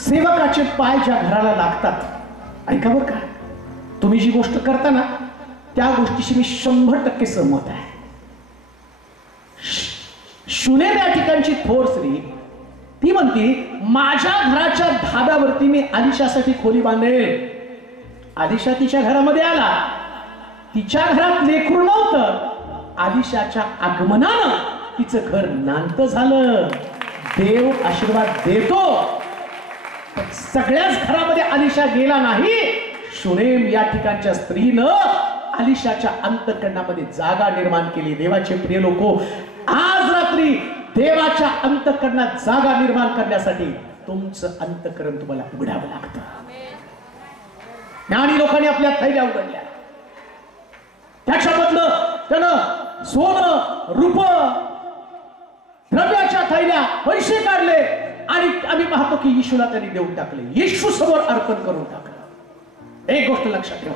सेवकाचे पाय ज्या घराला लागतात, ऐका बरं का, तुम्ही जी गोष्ट करता ना त्या गोष्टीशी मी 100% सहमत आहे. शुनेम या ठिकाणची थोर स्त्री ती म्हणती, माझ्या घराच्या धाब्यावरती मी आलिशासाठी खोली बांधेल. आलिशा तिच्या घरामध्ये आला, तिच्या घरात लेकरू नव्हतं, आलिशाच्या आगमनानं तिचं घर नांत झालं. देव आशीर्वाद देतो. सगळ्याच घरामध्ये आलिशा गेला नाही. शुनेम या ठिकाणच्या स्त्रीनं आलिशाच्या अंतःकरणामध्ये जागा निर्माण केली. देवाचे प्रिय लोको, आज रात्री देवाच्या अंतःकरणात जागा निर्माण करण्यासाठी तुमचं अंतःकरण तुम्हाला उघडावं लागतं. ज्ञानी लोकांनी आपल्या थैल्या उघडल्या, त्याच्यामधलं त्यानं सोनं रूप द्रव्याच्या थैल्या, पैसे काढले आणि आम्ही पाहतो की येशूला त्यांनी देऊन टाकले, येशू समोर अर्पण करून टाकलं. एक गोष्ट लक्षात ठेवा,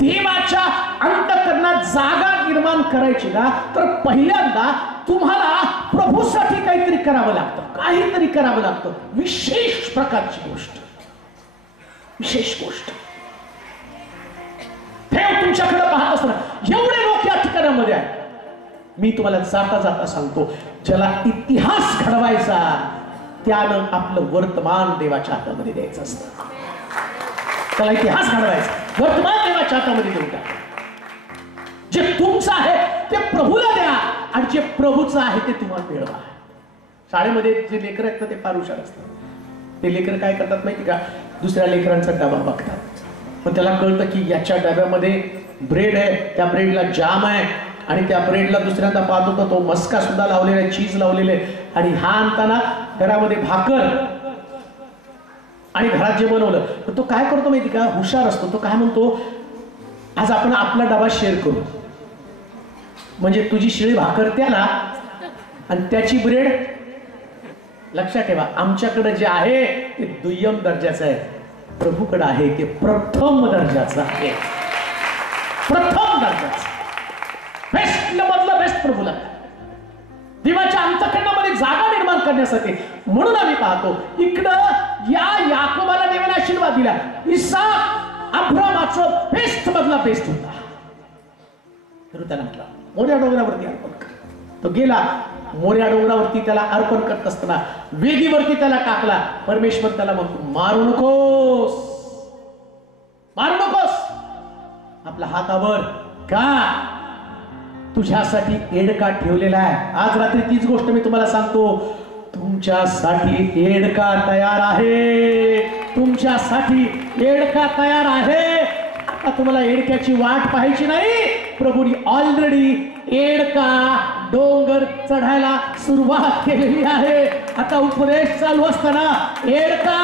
देवाच्या अंतःकरणात जागा निर्माण करायची ना, तर पहिल्यांदा तुम्हाला प्रभूसाठी काहीतरी करावं लागतं, काहीतरी करावं लागतं. विशेष प्रकारची गोष्ट, विशेष गोष्ट. देव तुमच्याकडे पाहत असताना एवढे लोक या ठिकाणामध्ये आहेत. मी तुम्हाला जाता जाता सांगतो, ज्याला इतिहास घडवायचा त्यानं आपलं वर्तमान देवाच्या हातामध्ये द्यायचं असतं. त्याला इतिहास घडवायचा, वर्तमान देवाच्या हातामध्ये देऊन टाका. जे तुमचं आहे ते प्रभूला द्या आणि जे प्रभूचं आहे ते तुम्हाला मिळवा. शाळेमध्ये जे लेकर आहेत ना ते फार हुशार असतात. ते लेकर काय करतात माहिती का, दुसऱ्या लेकरांचा डबा बघतात. पण त्याला कळतं की याच्या डब्यामध्ये ब्रेड आहे, त्या ब्रेडला जाम आहे, आणि त्या ब्रेडला दुसऱ्यांदा पाहत होता तो मस्का सुद्धा लावलेला आहे, चीज लावलेले आहे. आणि हा आणताना घरामध्ये भाकर आणि घरात जे बनवलं. तर तो काय करतो माहिती का, हुशार असतो. तो काय म्हणतो, आज आपण आपला डबा शेअर करू. म्हणजे तुझी शिळी भाकर त्याला आणि त्याची ब्रेड. लक्षात ठेवा, आमच्याकडे जे आहे ते दुय्यम दर्जाचं आहे, प्रभूकडे आहे ते प्रथम दर्जाचं आहे. प्रथम दर्जाचं, बेस्ट मधलं बेस्ट प्रभूला. देवाच्या अंतःकरणामध्ये जागा निर्माण करण्यासाठी. म्हणून आम्ही पाहतो इकडं या याकोबाला देवाने आशीर्वाद दिला. इसाक अब्रामाचं बेस्ट मधला बेस्ट होता. तर त्याला म्हटलं मोऱ्या डोंगरावरती अर्पण कर. तो गेला मोऱ्या डोंगरावरती, त्याला अर्पण करत असताना वेदीवरती त्याला टाकला. परमेश्वर त्याला म्हणतो, मारू नकोस. मारू नकोस आपला हातावर. का? तुझ्यासाठी एडका ठेवलेला आहे. आज रात्री तीच गोष्ट मी तुम्हाला सांगतो. तुमच्यासाठी एडका तयार आहे. तुमच्यासाठी एडका तयार आहे. आता तुम्हाला एडक्याची वाट पाहायची नाही. प्रभूनी ऑलरेडी एडका डोंगर चढायला सुरुवात केलेली आहे. आता उपदेश चालू असताना एडका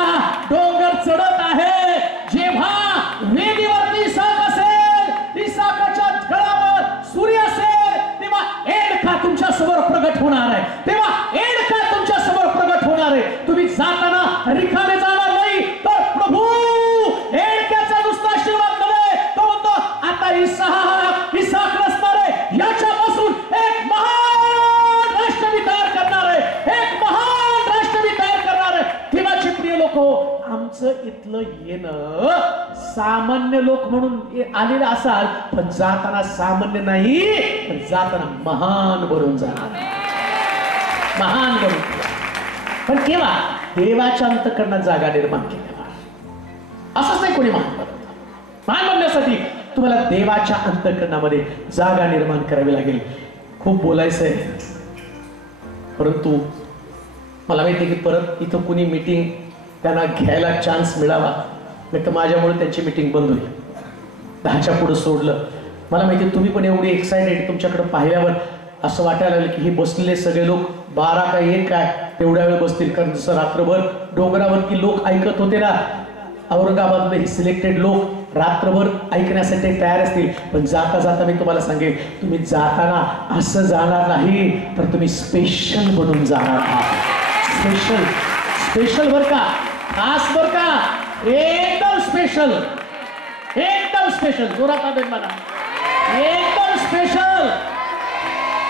डोंगर चढत आहे. जेव्हा वेदीवरती इसाक असेल, इसाकाच्या गळावर सूर्य असेल, तेव्हा एडका तुमच्या समोर प्रगट होणार आहे. तेव्हा एडका तुमच्या समोर प्रगट होणार आहे. तुम्ही जाताना रिकामे जाणार नाही, तर प्रभू एडक्याचा नुसता आशीर्वाद नव्हे, तो म्हणतो आता इसाक नसणार आहे, याच्यापासून एक महान राष्ट्र मी तयार करणार आहे. एक महान राष्ट्र मी तयार करणार आहे. देवाचे प्रिय लोक, आमचं इथलं येणं सामान्य लोक म्हणून आलेलं असाल, पण जाताना सामान्य नाही, पण जाताना महान बनून जाणार. महान बनून. पण केव्हा? देवाच्या अंतःकरणात जागा निर्माण केल्यावर. असंच नाही कोणी महान बनत. महान बनण्यासाठी तुम्हाला देवाच्या अंतःकरणामध्ये जागा निर्माण करावी लागेल. खूप बोलायचंय, परंतु मला माहिती आहे की परत इथं कुणी मीटिंग त्यांना घ्यायला चान्स मिळावा, नाही तर माझ्यामुळे त्यांची मीटिंग बंद होईल. 10च्या पुढे सोडलं. मला माहिती आहे तुम्ही पण एवढी एक्साइटेड, तुमच्याकडे पाहिल्यावर असं वाटायला लागलं की हे बसलेले सगळे लोक 12 काय 1 काय तेवढ्या वेळ बसतील. कारण जसं रात्रभर डोंगरावरती लोक ऐकत होते ना, औरंगाबादमध्ये हे सिलेक्टेड लोक रात्रभर ऐकण्यासाठी तयार असतील. पण जाता जाता मी तुम्हाला सांगेन, तुम्ही जाताना असं जाणार नाही, तर तुम्ही स्पेशल बनून जाणार आहात. स्पेशल, स्पेशल बर का, खास बर का, एकदम स्पेशल, एकदम स्पेशल. जोरात आदेश मला, एकदम स्पेशल.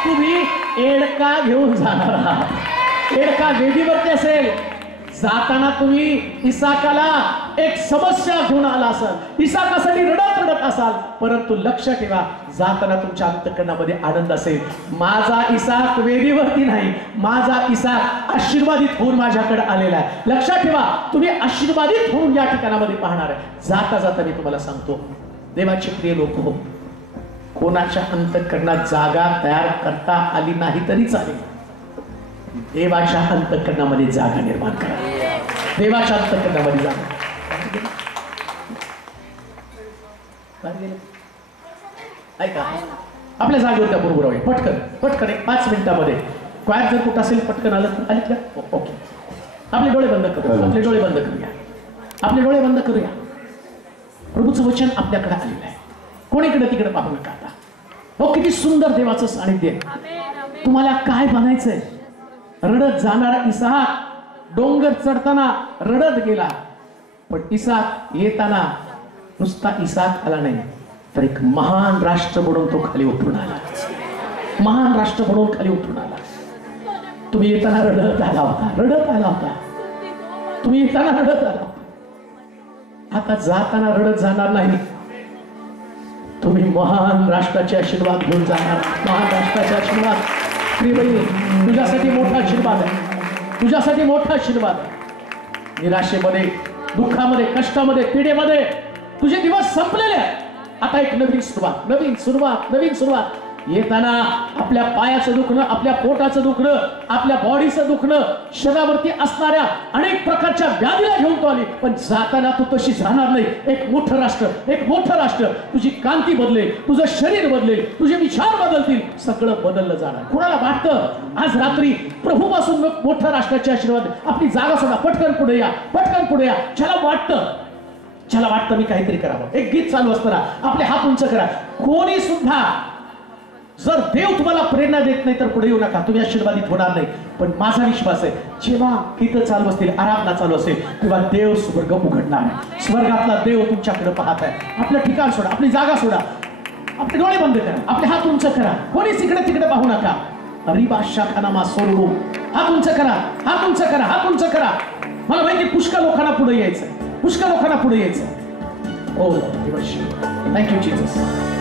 तुम्ही एडका घेऊन जाणार आहात. एडका वेदीवरती असेल. जाताना तुम्ही इसाकाला एक समस्या घेऊन आला असाल, इसाकासाठी रडत रडत असाल, परंतु लक्ष ठेवा, जाताना तुमच्या अंतःकरणामध्ये आनंद असेल. माझा इसाक वेदीवरती नाही, माझा इसाक आशीर्वादित होऊन माझ्याकडे आलेला आहे. लक्षात ठेवा, तुम्ही आशीर्वादित होऊन या ठिकाणामध्ये पाहणार आहे. जाता जाता मी तुम्हाला सांगतो, देवाचे प्रिय लोक हो, कोणाच्या अंतःकरणात जागा तयार करता आली नाही तरी चालेल, देवाच्या अंतःकरणामध्ये जागा निर्माण करा. देवाच्या अंतःकरणामध्ये जागा. ऐका, आपल्या जागेवर त्या बरोबर आहे. पटकन पटकन 5 मिनिटामध्ये क्वायर जर कुठं असेल पटकन आलं तर आलीत का? ओके. आपले डोळे बंद करू, आपले डोळे बंद करूया, आपले डोळे बंद करूया. प्रभूचं वचन आपल्याकडे आलेलं आहे. कोणीकडे तिकडे पाहू नका. आता हो, किती सुंदर देवाचं सानिध्य. तुम्हाला काय बनायचंय? रडत जाणारा इसाक डोंगर चढताना रडत गेला, पण इसाक येताना नुसता इसाक आला नाही, तर एक महान राष्ट्र म्हणून तो खाली उतरून आला. महान राष्ट्र म्हणून खाली उतरून आला. तुम्ही येताना रडत आला होता, रडत आला होता. तुम्ही येताना रडत आला होता. आता जाताना रडत जाणार नाही, तुम्ही महान राष्ट्राचे आशीर्वाद घेऊन जाणार. महान राष्ट्राचे आशीर्वाद. तुझ्यासाठी मोठा आशीर्वाद आहे, तुझ्यासाठी मोठा आशीर्वाद आहे. निराशेमध्ये, दुःखामध्ये, कष्टामध्ये, पीडेमध्ये तुझे दिवस संपलेले आहेत. आता एक नवीन सुरुवात, नवीन सुरुवात, नवीन सुरुवात. येताना आपल्या पायाचं दुखणं, आपल्या पोटाचं दुखणं, आपल्या बॉडीचं दुखणं, शरीरावरती असणाऱ्या अनेक प्रकारच्या व्याधीला घेऊन तो आली, पण जाताना तू तशी जाणार नाही. एक मोठं राष्ट्र, एक मोठं राष्ट्र. तुझी कांती बदलेल, तुझं शरीर बदलेल, तुझे विचार बदलतील, सगळं बदललं जाणार. कोणाला वाटतं आज रात्री प्रभूपासून मोठ्या राष्ट्राचे आशीर्वाद? आपली जागा सोडा, पटकन पुढे या, पटकन पुढे या. ज्याला वाटतं मी काहीतरी करावं, एक गीत चालू असताना आपले हात उंच करा. कोणी सुद्धा जर देव तुम्हाला प्रेरणा देत नाही तर पुढे येऊ नका, तुम्ही आशीर्वादित होणार नाही. पण माझा विश्वास आहे, जेव्हा गीतं चालू असतील, आराधना चालू असेल, तेव्हा देव स्वर्ग उघडणार आहे. स्वर्गातला देव तुमच्याकडे पाहत आहे. आपलं ठिकाण सोडा, आपली जागा सोडा, आपले डोळे बंद करा, आपले हात उंच करा. कोणीच इकडे तिकडे पाहू नका. अरिबाशाखानामा सोडू. हात उंच करा, हात उंच करा, हात उंच करा. मला माहिती पुष्कळ लोकांना पुढे यायचं, पुष्कळ लोकांना पुढे यायचं. ओ थँक्यू जीसस.